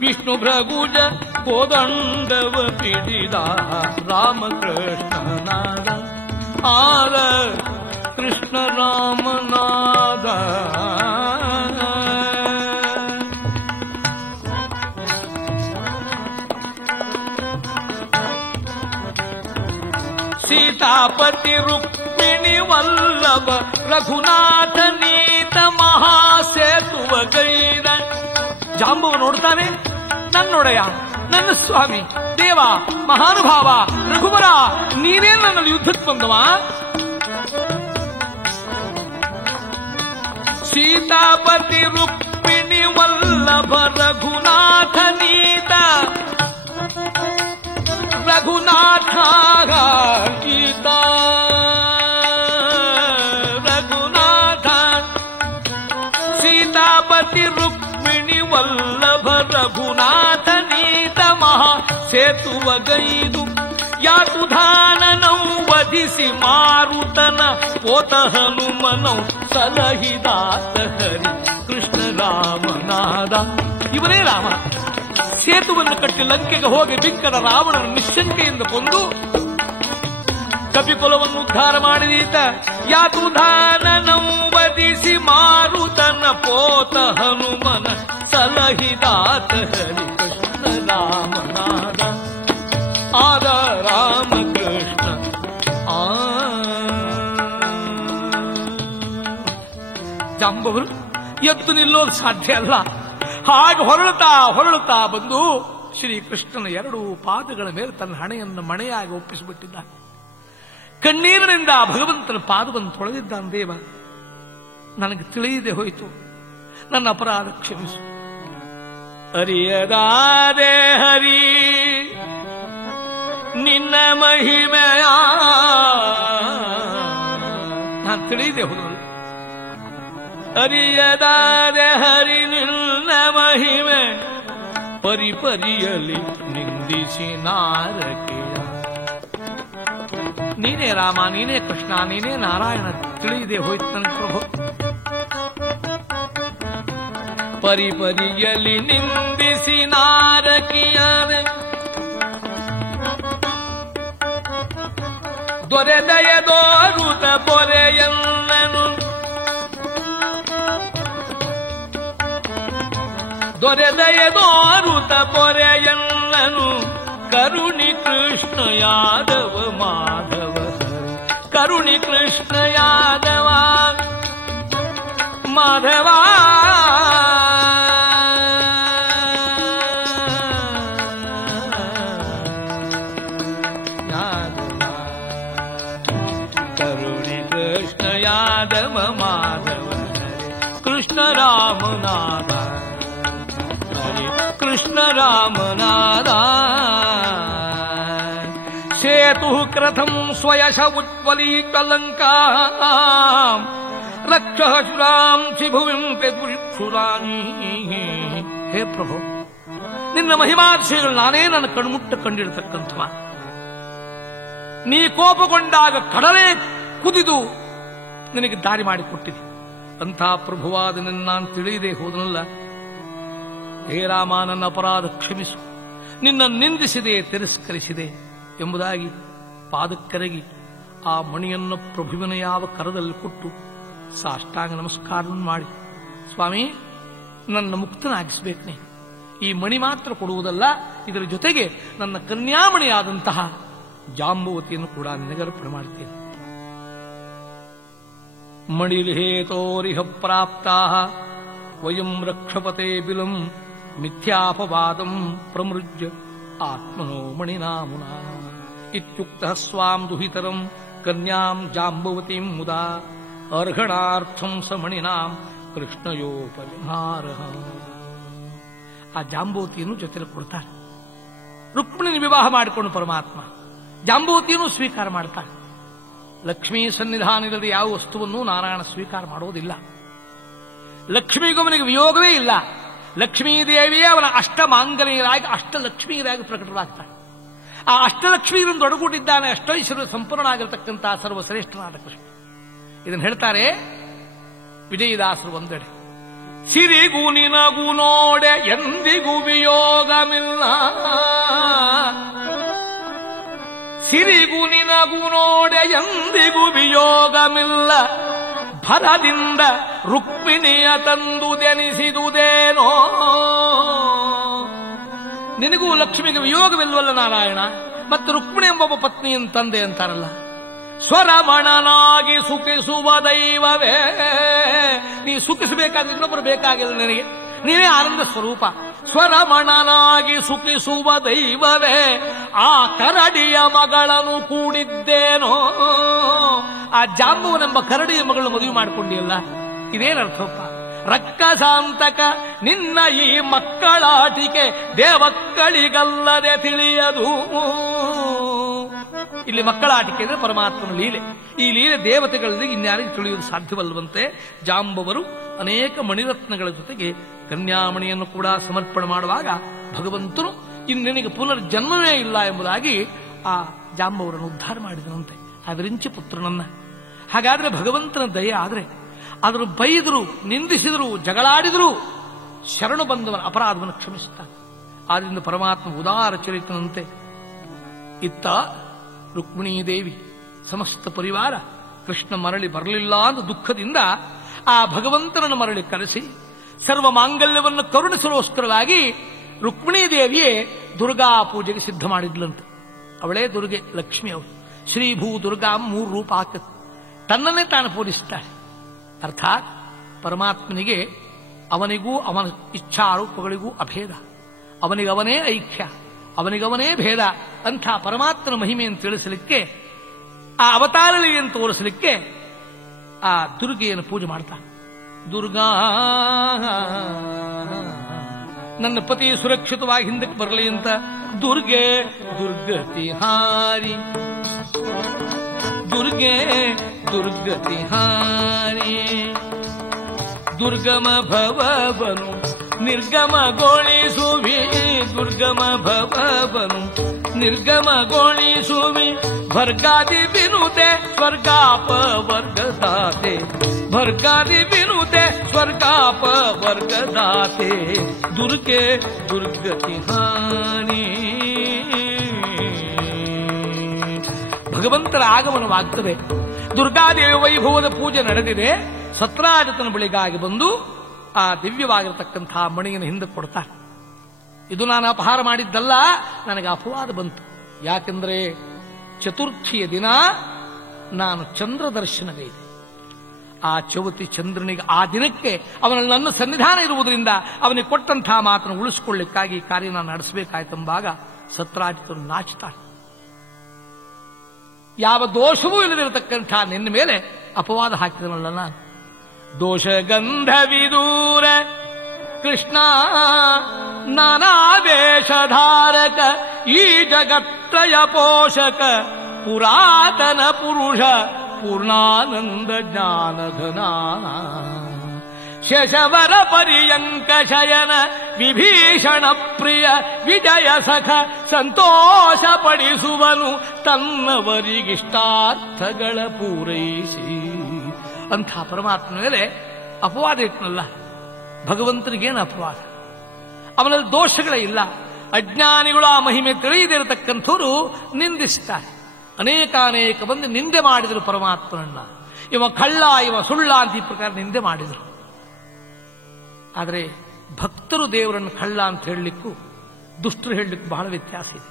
ವಿಷ್ಣು ಭೃಗುಜ ಕೋದಂಡವ ಪಿಡಿದ. ರಾಮಕೃಷ್ಣನಾದ ಆದ ಕೃಷ್ಣ ರಾಮನಾದ. ಸೀತಾಪತಿ ರುಕ್ಮಿಣಿ ವಲ್ಲಭ ರಘುನಾಥ ನೀತ ಮಹಾಸೇತುವ ಗೈದ. ಜಾಂಬವ ನೋಡ್ತಾನೆ, ನನ್ನೊಡೆಯ, ನನ್ನ ಸ್ವಾಮಿ, ದೇವ, ಮಹಾನುಭಾವ, ರಘುವರ, ನೀನೇ ನನ್ನಲ್ಲಿ ಯುದ್ಧಕ್ಕೆ ಬಂದವ. ಸೀತಾಪತಿ ರುಕ್ಮಿಣಿ ವಲ್ಲಭ ರಘುನಾಥ ನೀತ ರಘುನಾಥ ಗೀತ ರಘುನಾಥ. ಸೀತಾಪತಿ ರುಕ್ಮಿಣಿ ವಲ್ಲಭ ರಘುನಾಥ ನೀತ ಮಹಾ ಸೇತುವ ಗೈದು. ಯಾತುಧಾನನೌ ವಧಿಸಿ ಮಾರುತನ ಪೋತ ಹನುಮನೌ ಸಲಹಿದಾತ ಹರಿ ಕೃಷ್ಣ ರಾಮನಾದ. ಇವನೇ ರಾಮ. ಸೇತುವನ್ನು ಕಟ್ಟಿ ಲಂಕೆಗೆ ಹೋಗಿ ಬಿಕ್ಕನ ರಾವಣನ ನಿಶ್ಶಂಕೆಯಿಂದ ಕೊಂದು ಕಪಿಕುಲವನ್ನು ಉದ್ಧಾರ ಮಾಡಿದೀತ. ಯಾತುಧಾನನೌ ವಧಿಸಿ ಮಾರುತನ ಪೋತ ಹನುಮನ ಸಲಹಿದಾತ ಹರಿ ಕೃಷ್ಣ ರಾಮನಾದ. ಆದ ರಾಮಕೃಷ್ಣ ಜಾಂಬವರು ಎದ್ದು ನಿಲ್ಲೋದು ಸಾಧ್ಯ ಅಲ್ಲ. ಹಾಗೆ ಹೊರಳುತ್ತಾ ಬಂದು ಶ್ರೀಕೃಷ್ಣನ ಎರಡೂ ಪಾದಗಳ ಮೇಲೆ ತನ್ನ ಹಣೆಯನ್ನು ಮಣೆಯಾಗಿ ಒಪ್ಪಿಸಿಬಿಟ್ಟಿದ್ದಾನೆ. ಕಣ್ಣೀರಿನಿಂದ ಭಗವಂತನ ಪಾದವನ್ನು ತೊಳೆದಿದ್ದಾನೆ. ದೇವ, ನನಗೆ ತಿಳಿಯದೆ ಹೋಯಿತು, ನನ್ನ ಅಪರಾಧ ಕ್ಷಮಿಸು. ಅರಿಯದಾದೆ ಹರಿ ನಿನ್ನ ಮಹಿಮೆಯ, ನಾನು ತಿಳಿಯದೆ ಹೋದಳು. ಅರಿಯದಾದೆ ಹರಿ ನಿನ್ನ ಮಹಿಮೆ, ಪರಿಪರಿಯಲಿ ನಿಂದಿಸಿ ನಾರಕೆಯ. ನೀನೇ ರಾಮ, ನೀನೇ ಕೃಷ್ಣ, ನೀನೇ ನಾರಾಯಣ, ತಿಳಿಯದೆ ಹೋಯ್ತು ನನ್ನ ಪ್ರಭು. ಪರಿಪರಿಯಲಿ ನಿಂದಿಸಿ ನಾರಕಿಯರೆ ದೊರೆದಯದೋರುತ ಪೊರೆಯನ್ನನು. ದೊರೆದಯದೋರುತ ಪೊರೆಯನ್ನನು ಕರುಣಿ ಕೃಷ್ಣ ಯಾದವ ಮಾಧವ. ಕರುಣಿ ಕೃಷ್ಣ ಯಾದವ ಮಾಧವ. ಕರುಣಿ ಕೃಷ್ಣ ಯಾದವ ಮಾಧವ ಕೃಷ್ಣ ರಾಮನಾದ. ಕೃಷ್ಣ ರಾಮನಾದ. ಸೇತು ಕ್ರಥಂ ಸ್ವಯಶ ಉಜ್ವಲೀಕಲಂಕಾ ರಕ್ಷಃಶುರಾಂ ಶಿಭುವಿಂ ಪೆದುರಿಕ್ಷುರಾನಿ. ಹೇ ಪ್ರಭು, ನಿನ್ನ ಮಹಿಮಾತಿಶಯಗಳು ನಾನೇ ನನ್ನ ಕಣ್ಮುಟ್ಟ ಕಂಡಿರತಕ್ಕಂಥವ. ನೀ ಕೋಪಗೊಂಡಾಗ ಕಡಲೇ ಕುದಿದು ನಿನಗೆ ದಾರಿ ಮಾಡಿಕೊಟ್ಟಿದೆ. ಅಂಥ ಪ್ರಭುವಾದ ನಿನ್ನ ನಾನು ತಿಳಿಯದೆ ಹೋದನಲ್ಲ. ಹೇ ರಾಮ, ನನ್ನ ಅಪರಾಧ ಕ್ಷಮಿಸು. ನಿನ್ನ ನಿಂದಿಸಿದೆ, ತಿರಸ್ಕರಿಸಿದೆ ಎಂಬುದಾಗಿ ಪಾದಕ್ಕರಗಿ ಆ ಮಣಿಯನ್ನು ಪ್ರಭುವಿನ ಯಾವ ಕರದಲ್ಲಿ ಕೊಟ್ಟು ಸಾಷ್ಟಾಂಗ ನಮಸ್ಕಾರವನ್ನು ಮಾಡಿ, ಸ್ವಾಮಿ, ನನ್ನ ಮುಕ್ತನಾಗಿಸಬೇಕನೆ. ಈ ಮಣಿ ಮಾತ್ರ ಕೊಡುವುದಲ್ಲ, ಇದರ ಜೊತೆಗೆ ನನ್ನ ಕನ್ಯಾಮಣಿಯಾದಂತಹ ಜಾಂಬವತಿಯನ್ನು ಕೂಡ ನಿನಗರ್ಪಣೆ ಮಾಡುತ್ತೇನೆ. ಮಣಿಲಿಹೇತೋರಿಹ ಪ್ರಾಪ್ತಾ ವಯಂ ರಕ್ಷಪತೆ ಬಿಲಂ ಮಿಥ್ಯಾಪವಾದಂ ಪ್ರಮೃಜ್ಯ ಆತ್ಮನೋ ಮಣಿನಾಮುನಾ ಇತ್ಯುಕ್ತಃ ಸ್ವಾಂ ದುಹಿತರಂ ಕನ್ಯಾಂ ಜಾಂಬವತೀಂ ಮುದಾ ಅರ್ಹಣಾರ್ಥಂ ಸ ಮಣಿನಾಂ ಕೃಷ್ಣಯೋಪರಿಹಾರಃ. ಆ ಜಾಂಬವತಿಯನ್ನು ಜೊತೆಲಿ ಕೊಡ್ತಾರೆ. ರುಕ್ಮಿಣಿನ ವಿವಾಹ ಮಾಡಿಕೊಂಡು ಪರಮಾತ್ಮ ಜಾಂಬವತಿಯನ್ನು ಸ್ವೀಕಾರ ಮಾಡ್ತಾರೆ. ಲಕ್ಷ್ಮೀ ಸನ್ನಿಧಾನದಲ್ಲಿ ಯಾವ ವಸ್ತುವನ್ನು ನಾರಾಯಣ ಸ್ವೀಕಾರ ಮಾಡೋದಿಲ್ಲ. ಲಕ್ಷ್ಮೀಗೊಮ್ಮನಿಗೆ ವಿಯೋಗವೇ ಇಲ್ಲ. ಲಕ್ಷ್ಮೀದೇವಿಯೇ ಅವನ ಅಷ್ಟಮಾಂಗಲ್ಯರಾಗಿ ಅಷ್ಟಲಕ್ಷ್ಮೀಯರಾಗಿ ಪ್ರಕಟವಾಗ್ತಾರೆ. ಆ ಅಷ್ಟಲಕ್ಷ್ಮಿಯನ್ನು ಒಡಗೂಡಿದ್ದಾನೆ. ಅಷ್ಟೈಶ್ವರ್ಯ ಸಂಪೂರ್ಣನಾಗಿರತಕ್ಕಂತಹ ಸರ್ವಶ್ರೇಷ್ಠನಾದ ಕೃಷ್ಣ. ಇದನ್ನು ಹೇಳ್ತಾರೆ ವಿಜಯದಾಸರು ಒಂದೆಡೆ. ಸಿರಿಗೂ ನಿನಗೂ ನೋಡೆ ಎಂದಿಗೂ ವಿಯೋಗಮಿಲ್ಲ. ಸಿರಿಗೂ ನಿನಗೂ ನೋಡೆ ಎಂದಿಗೂ ವಿಯೋಗಮಿಲ್ಲ. ಫಲದಿಂದ ರುಕ್ಮಿಣಿಯ ತಂದುದೆನಿಸಿದುದೇನೋ. ನಿನಗೂ ಲಕ್ಷ್ಮಿಗೆ ವಿಯೋಗವಿಲ್ವಲ್ಲ ನಾರಾಯಣ, ಮತ್ತು ರುಕ್ಮಿಣಿ ಎಂಬ ಪತ್ನಿಯನ್ನು ತಂದೆ ಅಂತಾರಲ್ಲ. ಸ್ವರಮಣನಾಗಿ ಸುಖಿಸುವ ದೈವವೇ. ನೀ ಸುಖಿಸಬೇಕಾದ್ರೆ ಇನ್ನೊಬ್ಬರು ಬೇಕಾಗಿಲ್ಲ ನನಗೆ, ನೀವೇ ಆನಂದ ಸ್ವರೂಪ. ಸ್ವರಮಣನಾಗಿ ಸುಖಿಸುವ ದೈವವೇ, ಆ ಕರಡಿಯ ಮಗಳನ್ನು ಕೂಡಿದ್ದೇನೋ. ಆ ಜಾಂಬುವನೆಂಬ ಕರಡಿಯ ಮಗಳನ್ನು ಮದುವೆ ಮಾಡಿಕೊಂಡಿಯಲ್ಲ, ಇದೇನರ್ಥಪ್ಪ? ರಕ್ಕಸಾಂತಕ ನಿನ್ನ ಈ ಮಕ್ಕಳಾಟಿಕೆ ದೇವಕ್ಕಳಿಗಲ್ಲದೆ ತಿಳಿಯದು. ಇಲ್ಲಿ ಮಕ್ಕಳಾಟಿಕೆ ಅಂದರೆ ಪರಮಾತ್ಮನ ಲೀಲೆ. ಈ ಲೀಲೆ ದೇವತೆಗಳಲ್ಲಿ ಇನ್ಯಾರಿಗೆ ತಿಳಿಯುವುದು ಸಾಧ್ಯವಲ್ಲವಂತೆ. ಜಾಂಬವರು ಅನೇಕ ಮಣಿರತ್ನಗಳ ಜೊತೆಗೆ ಕನ್ಯಾಮಣಿಯನ್ನು ಕೂಡ ಸಮರ್ಪಣೆ ಮಾಡುವಾಗ ಭಗವಂತನು ಇನ್ನೆನಿಗೆ ಪುನರ್ಜನ್ಮವೇ ಇಲ್ಲ ಎಂಬುದಾಗಿ ಆ ಜಾಂಬವರನ್ನು ಉದ್ಧಾರ ಮಾಡಿದನಂತೆ, ಅದರಿಂಚ ಪುತ್ರನನ್ನ. ಹಾಗಾದ್ರೆ ಭಗವಂತನ ದಯೆ ಆದರೆ ಅದನ್ನು ಬೈದರು, ನಿಂದಿಸಿದರು, ಜಗಳಾಡಿದರು ಶರಣು ಬಂದವರ ಅಪರಾಧವನ್ನು ಕ್ಷಮಿಸುತ್ತಾನೆ. ಆದ್ದರಿಂದ ಪರಮಾತ್ಮ ಉದಾರ ಚರಿತನಂತೆ. ಇತ್ತ ರುಕ್ಮಿಣೀದೇವಿ ಸಮಸ್ತ ಪರಿವಾರ ಕೃಷ್ಣ ಮರಳಿ ಬರಲಿಲ್ಲ ಅಂತ ದುಃಖದಿಂದ ಆ ಭಗವಂತನನ್ನು ಮರಳಿ ಕರೆಸಿ ಸರ್ವ ಮಾಂಗಲ್ಯವನ್ನು ಕರುಣಿಸಲೋಸ್ಕರವಾಗಿ ರುಕ್ಮಿಣೀದೇವಿಯೇ ದುರ್ಗಾ ಪೂಜೆಗೆ ಸಿದ್ಧ ಮಾಡಿದ್ಲಂತೆ. ಅವಳೇ ದುರ್ಗೆ, ಲಕ್ಷ್ಮಿ ಅವಳು. ಶ್ರೀಭೂ ದುರ್ಗಾ 3 ರೂಪ ಹಾಕುತ್ತೆ, ತನ್ನನ್ನೇ ತಾನು ಪೂಜಿಸುತ್ತಾರೆ. ಅರ್ಥಾತ್ ಪರಮಾತ್ಮನಿಗೆ ಅವನಿಗೂ ಅವನ ಇಚ್ಛಾರೂಪಗಳಿಗೂ ಅಭೇದ, ಅವನಿಗವನೇ ಐಕ್ಯ, ಅವನಿಗವನೇ ಭೇದ. ಅಂಥ ಪರಮಾತ್ಮನ ಮಹಿಮೆಯನ್ನು ತಿಳಿಸಲಿಕ್ಕೆ, ಆ ಅವತಾರ ಲೀಲೆಯನ್ನು ತೋರಿಸಲಿಕ್ಕೆ ಆ ದುರ್ಗೆಯನ್ನು ಪೂಜೆ ಮಾಡ್ತಾನೆ. ದುರ್ಗಾ ನನ್ನ ಪತಿ ಸುರಕ್ಷಿತವಾಗಿ ಹಿಂದಕ್ಕೆ ಬರಲಿ ಅಂತ ದುರ್ಗೆ ದುರ್ಗತಿ ಹಾರಿ, ದುರ್ಗೆ ದುರ್ಗತಿ ಹಾರಿ, ದುರ್ಗಮ ಭವಬನು ನಿರ್ಗಮಗೊಳಿಸುವಿ, ದುರ್ಗಮ ಭವಬನು ನಿರ್ಗಮಗೊಳಿಸುವಿ, ಭರ್ಗಾದಿ ವಿನುತೆ ಸ್ವರ್ಗಾಪ ವರ್ಗದಾತೆ, ಭರ್ಗಾದಿ ವಿನುತೆ ಸ್ವರ್ಗಾಪ ವರ್ಗದಾತೆ, ದುರ್ಗೆ ದುರ್ಗತಿ ಹಾನಿ. ಭಗವಂತರ ಆಗಮನವಾಗ್ತದೆ. ದುರ್ಗಾದೇವಿ ವೈಭವದ ಪೂಜೆ ನಡೆದಿದೆ. ಸತ್ರಾಜಿತನ ಬಳಿಗಾಗಿ ಬಂದು ಆ ದಿವ್ಯವಾಗಿರತಕ್ಕಂಥ ಮಣಿಯನ್ನು ಹಿಂದಕ್ಕೆ ಕೊಡ್ತಾರೆ. ಇದು ನಾನು ಅಪಹಾರ ಮಾಡಿದ್ದಲ್ಲ, ನನಗೆ ಅಪವಾದ ಬಂತು. ಯಾಕೆಂದ್ರೆ ಚತುರ್ಥಿಯ ದಿನ ನಾನು ಚಂದ್ರ ದರ್ಶನವೇ ಇದೆ. ಆ ಚೌತಿ ಚಂದ್ರನಿಗೆ ಆ ದಿನಕ್ಕೆ ಅವನಲ್ಲಿ ನನ್ನ ಸನ್ನಿಧಾನ ಇರುವುದರಿಂದ ಅವನಿಗೆ ಕೊಟ್ಟಂತಹ ಮಾತನ್ನು ಉಳಿಸಿಕೊಳ್ಳಿಕ್ಕಾಗಿ ಈ ಕಾರ್ಯ ನಾನು ನಡೆಸಬೇಕಾಯ್ತೆಂಬಾಗ ಸತ್ರಾಜಿತನು ನಾಚುತ್ತಾನೆ. ಯಾವ ದೋಷವೂ ಇಲ್ಲದಿರತಕ್ಕಂಥ ನಿನ್ನ ಮೇಲೆ ಅಪವಾದ ಹಾಕಿದನಲ್ಲ ನಾನು. ದೋಷಗಂಧವಿದೂರ ಕೃಷ್ಣ ನಾನಾವೇಶಧಾರಕ, ಈ ಜಗತ್ರಯ ಪೋಷಕ, ಪುರಾತನ ಪುರುಷ ಪೂರ್ಣಾನಂದ ಜ್ಞಾನಧನ, ಶಶವರ ಪರ್ಯಂಕ ಶಯನ ವಿಭೀಷಣ ಪ್ರಿಯ ವಿಜಯ ಸಖ, ಸಂತೋಷ ಪಡಿಸುವನು ತನ್ನವರಿಗಿಷ್ಟಾರ್ಥಗಳ ಪೂರೈಸಿ. ಅಂಥ ಪರಮಾತ್ಮನ ಮೇಲೆ ಅಪವಾದ ಇಟ್ನಲ್ಲ. ಭಗವಂತನಿಗೇನು ಅಪವಾದ? ಅವನಲ್ಲಿ ದೋಷಗಳೇ ಇಲ್ಲ. ಅಜ್ಞಾನಿಗಳು ಆ ಮಹಿಮೆ ತಿಳಿಯದಿರತಕ್ಕಂಥವರು ನಿಂದಿಸ್ತಾರೆ. ಅನೇಕ ಮಂದಿ ನಿಂದೆ ಮಾಡಿದರು ಪರಮಾತ್ಮನನ್ನ. ಇವ ಕಳ್ಳ, ಇವ ಸುಳ್ಳ ಅಂತ ಈ ಪ್ರಕಾರ ನಿಂದೆ ಮಾಡಿದರು. ಆದರೆ ಭಕ್ತರು ದೇವರನ್ನು ಕಳ್ಳ ಅಂತ ಹೇಳಲಿಕ್ಕೂ ದುಷ್ಟರು ಹೇಳಲಿಕ್ಕೂ ಬಹಳ ವ್ಯತ್ಯಾಸ ಇದೆ.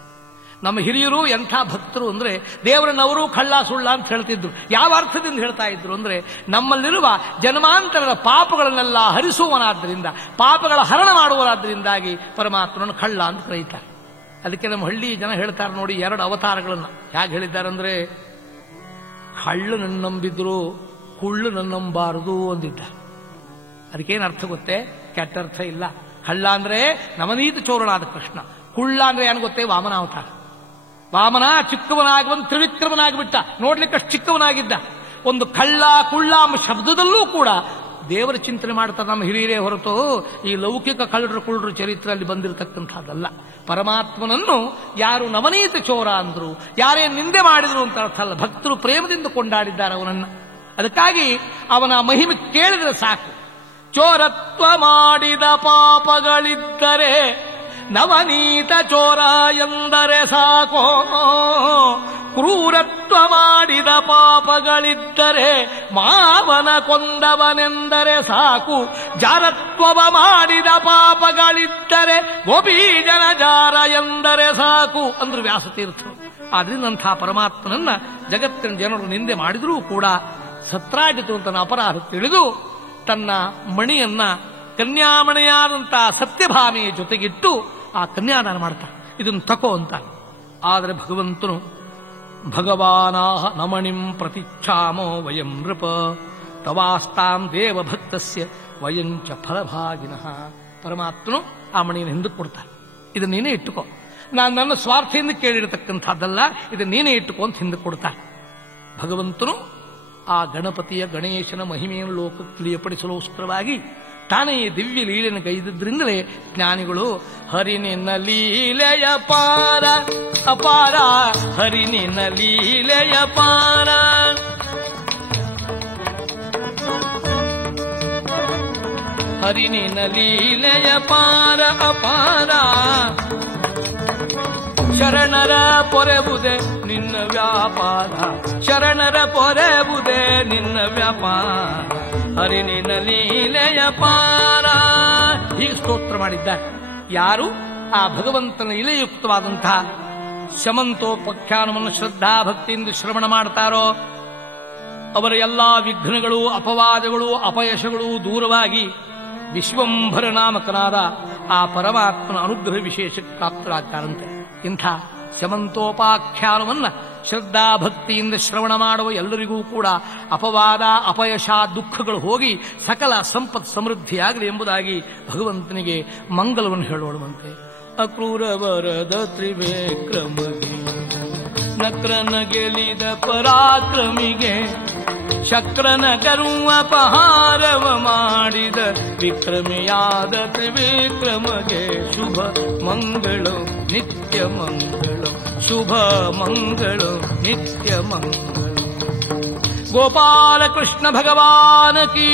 ನಮ್ಮ ಹಿರಿಯರು ಎಂಥ ಭಕ್ತರು ಅಂದರೆ ದೇವರನ್ನವರು ಕಳ್ಳ ಸುಳ್ಳ ಅಂತ ಹೇಳ್ತಿದ್ರು. ಯಾವ ಅರ್ಥದಿಂದ ಹೇಳ್ತಾ ಇದ್ರು ಅಂದರೆ ನಮ್ಮಲ್ಲಿರುವ ಜನ್ಮಾಂತರದ ಪಾಪಗಳನ್ನೆಲ್ಲ ಹರಿಸುವನಾದ್ದರಿಂದ, ಪಾಪಗಳ ಹರಣ ಮಾಡುವನಾದ್ದರಿಂದಾಗಿ ಪರಮಾತ್ಮನನ್ನು ಕಳ್ಳ ಅಂತ ಕರೀತಾರೆ. ಅದಕ್ಕೆ ನಮ್ಮ ಹಳ್ಳಿ ಜನ ಹೇಳ್ತಾರೆ ನೋಡಿ, 2 ಅವತಾರಗಳನ್ನು ಹೇಗೆ ಹೇಳಿದ್ದಾರಂದ್ರೆ, ಕಳ್ಳನನ್ನು ನಂಬಿದ್ರು ಕುಳ್ಳನನ್ನು ನಂಬಾರದು ಅಂದಿದ್ದಾರೆ. ಅದಕ್ಕೇನು ಅರ್ಥ ಗೊತ್ತೇ? ಕೆಟ್ಟ ಅರ್ಥ ಇಲ್ಲ. ಕಳ್ಳ ಅಂದ್ರೆ ನವನೀತ ಚೋರನಾದ ಕೃಷ್ಣ, ಕುಳ್ಳ ಅಂದ್ರೆ ಏನು ಗೊತ್ತೇ? ವಾಮನಾವತಾರ. ವಾಮನ ಚಿಕ್ಕವನಾಗಿ ಒಂದು ತ್ರಿವಿಕ್ರಮನಾಗಿಬಿಟ್ಟ, ನೋಡ್ಲಿಕ್ಕಷ್ಟು ಚಿಕ್ಕವನಾಗಿದ್ದ. ಒಂದು ಕಳ್ಳ ಕುಳ್ಳ ಎಂಬ ಶಬ್ದದಲ್ಲೂ ಕೂಡ ದೇವರ ಚಿಂತನೆ ಮಾಡ್ತಾರೆ ನಮ್ಮ ಹಿರಿಯರೇ ಹೊರತು ಈ ಲೌಕಿಕ ಕಳ್ಳರು ಕುಳ್ಳರು ಚರಿತ್ರೆಯಲ್ಲಿ ಬಂದಿರತಕ್ಕಂಥದ್ದಲ್ಲ. ಪರಮಾತ್ಮನನ್ನು ಯಾರು ನವನೀತ ಚೋರ ಅಂದ್ರು, ಯಾರೇ ನಿಂದೆ ಮಾಡಿದ್ರು ಅಂತ ಅರ್ಥ ಅಲ್ಲ. ಭಕ್ತರು ಪ್ರೇಮದಿಂದ ಕೊಂಡಾಡಿದ್ದಾರೆ ಅವನನ್ನು. ಅದಕ್ಕಾಗಿ ಅವನ ಮಹಿಮೆ ಕೇಳಿದರೆ ಸಾಕು. ಚೋರತ್ವ ಮಾಡಿದ ಪಾಪಗಳಿದ್ದರೆ ನವನೀತ ಚೋರ ಎಂದರೆ ಸಾಕೋ, ಕ್ರೂರತ್ವ ಮಾಡಿದ ಪಾಪಗಳಿದ್ದರೆ ಮಾವನ ಕೊಂದವನೆಂದರೆ ಸಾಕು, ಜಾರತ್ವವ ಮಾಡಿದ ಪಾಪಗಳಿದ್ದರೆ ಗೋಪೀಜನ ಜಾರ ಎಂದರೆ ಸಾಕು ಅಂದ್ರು ವ್ಯಾಸತೀರ್ಥರು. ಆದ್ರಿಂದ ಅಂಥ ಪರಮಾತ್ಮನನ್ನ ಜಗತ್ತಿನ ಜನರು ನಿಂದೆ ಮಾಡಿದರೂ ಕೂಡ ಸತ್ರಾಜಿತು ಅಂತ ಅಪರಾಧ ತಿಳಿದು ತನ್ನ ಮಣಿಯನ್ನ ಕನ್ಯಾಮಣಿಯಾದಂತಹ ಸತ್ಯಭಾಮೆಯ ಜೊತೆಗಿಟ್ಟು ಆ ಕನ್ಯಾದಾನ ಮಾಡ್ತಾನೆ. ಇದನ್ನು ತಕೋ ಅಂತ. ಆದರೆ ಭಗವಂತನು ಭಗವಾನಾಹ ನಮಣಿಂ ಪ್ರತಿಚ್ಛಾಮೋ ವಯಂ ನೃಪ ತವಾಸ್ತಾಂ ದೇವಭಕ್ತಸ್ಯ ವಯಂಚ ಫಲಭಾಗಿನಃ. ಪರಮಾತ್ಮನು ಆ ಮಣಿಯನ್ನು ಹಿಂದಕ್ಕೆ ಕೊಡ್ತಾನೆ. ಇದನ್ನ ನೀನೇ ಇಟ್ಟುಕೋ, ನಾನು ನನ್ನ ಸ್ವಾರ್ಥದಿಂದ ಕೇಳಿರತಕ್ಕಂಥದ್ದಲ್ಲ, ಇದನ್ನ ನೀನೇ ಇಟ್ಟುಕೋ ಅಂತ ಹಿಂದಕ್ಕೆ ಕೊಡ್ತಾನೆ. ಭಗವಂತನು ಆ ಗಣಪತಿಯ ಗಣೇಶನ ಮಹಿಮೆಯನ್ನು ಲೋಕಕ್ಕೆ ತಿಳಿಯಪಡಿಸಲೋಸ್ಕರವಾಗಿ ತಾನೇ ದಿವ್ಯ ಲೀಲೆಯನ್ನು ಗೈದಿದ್ರಿಂದಲೇ ಜ್ಞಾನಿಗಳು ಹರಿನಿನ ಲೀಲೆಯ ಪಾರ ಅಪಾರ, ಹರಿನಿನ ಲೀಲೆಯ ಪಾರ, ಹರಿನಿನ ಲೀಲೆಯ ಪಾರ ಅಪಾರ, ಶರಣರ ಪೊರೆಬುದೆ ನಿನ್ನ ವ್ಯಾಪಾರ, ಶರಣರ ಪೊರೆಬುದೆ ನಿನ್ನ ವ್ಯಾಪಾರ, ಹರಿನಿನ ಲೀಲೆಯ ಪಾರ. ಹೀಗೆ ಸ್ತೋತ್ರ ಮಾಡಿದ್ದಾರೆ. ಯಾರು ಆ ಭಗವಂತನ ಲೀಲೆಯುಕ್ತವಾದಂತಹ ಶಮಂತೋಪಾಖ್ಯಾನವನ್ನು ಶ್ರದ್ಧಾ ಭಕ್ತಿಯಿಂದ ಶ್ರವಣ ಮಾಡ್ತಾರೋ ಅವರ ಎಲ್ಲಾ ವಿಘ್ನಗಳು, ಅಪವಾದಗಳು, ಅಪಯಶಗಳು ದೂರವಾಗಿ ವಿಶ್ವಂಭರ ನಾಮಕನಾದ ಆ ಪರಮಾತ್ಮನ ಅನುಗ್ರಹ ವಿಶೇಷಕ್ಕೆ ಪ್ರಾಪ್ತರಾಗ್ತಾರಂತೆ. ಇಂಥ ಶಮಂತೋಪಾಖ್ಯಾನವನ್ನ ಶ್ರದ್ಧಾಭಕ್ತಿಯಿಂದ ಶ್ರವಣ ಮಾಡುವ ಎಲ್ಲರಿಗೂ ಕೂಡ ಅಪವಾದ, ಅಪಯಶ, ದುಃಖಗಳು ಹೋಗಿ ಸಕಲ ಸಂಪತ್ ಸಮೃದ್ಧಿಯಾಗಲಿ ಎಂಬುದಾಗಿ ಭಗವಂತನಿಗೆ ಮಂಗಲವನ್ನು ಹೇಳೋಣವಂತೆ. ಅಕ್ರೂರ ವರದ ತ್ರಿವಿಕ್ರಮಗೆ, ನಕ್ರನ ಗೆಲಿದ ಪರಾಕ್ರಮಿಗೆ, ಶಕ್ರನ ಗರ್ವಪಹಾರವ ಮಾಡಿದ ವಿಕ್ರಮಿಯಾದ ತ್ರಿವಿಕ್ರಮಗೆ, ಶುಭ ಮಂಗಳು ನಿತ್ಯ ಮಂಗಳು, ಶುಭ ಮಂಗಳು ನಿತ್ಯ ಮಂಗಳು. ಗೋಪಾಲ ಕೃಷ್ಣ ಭಗವಾನ ಕೀ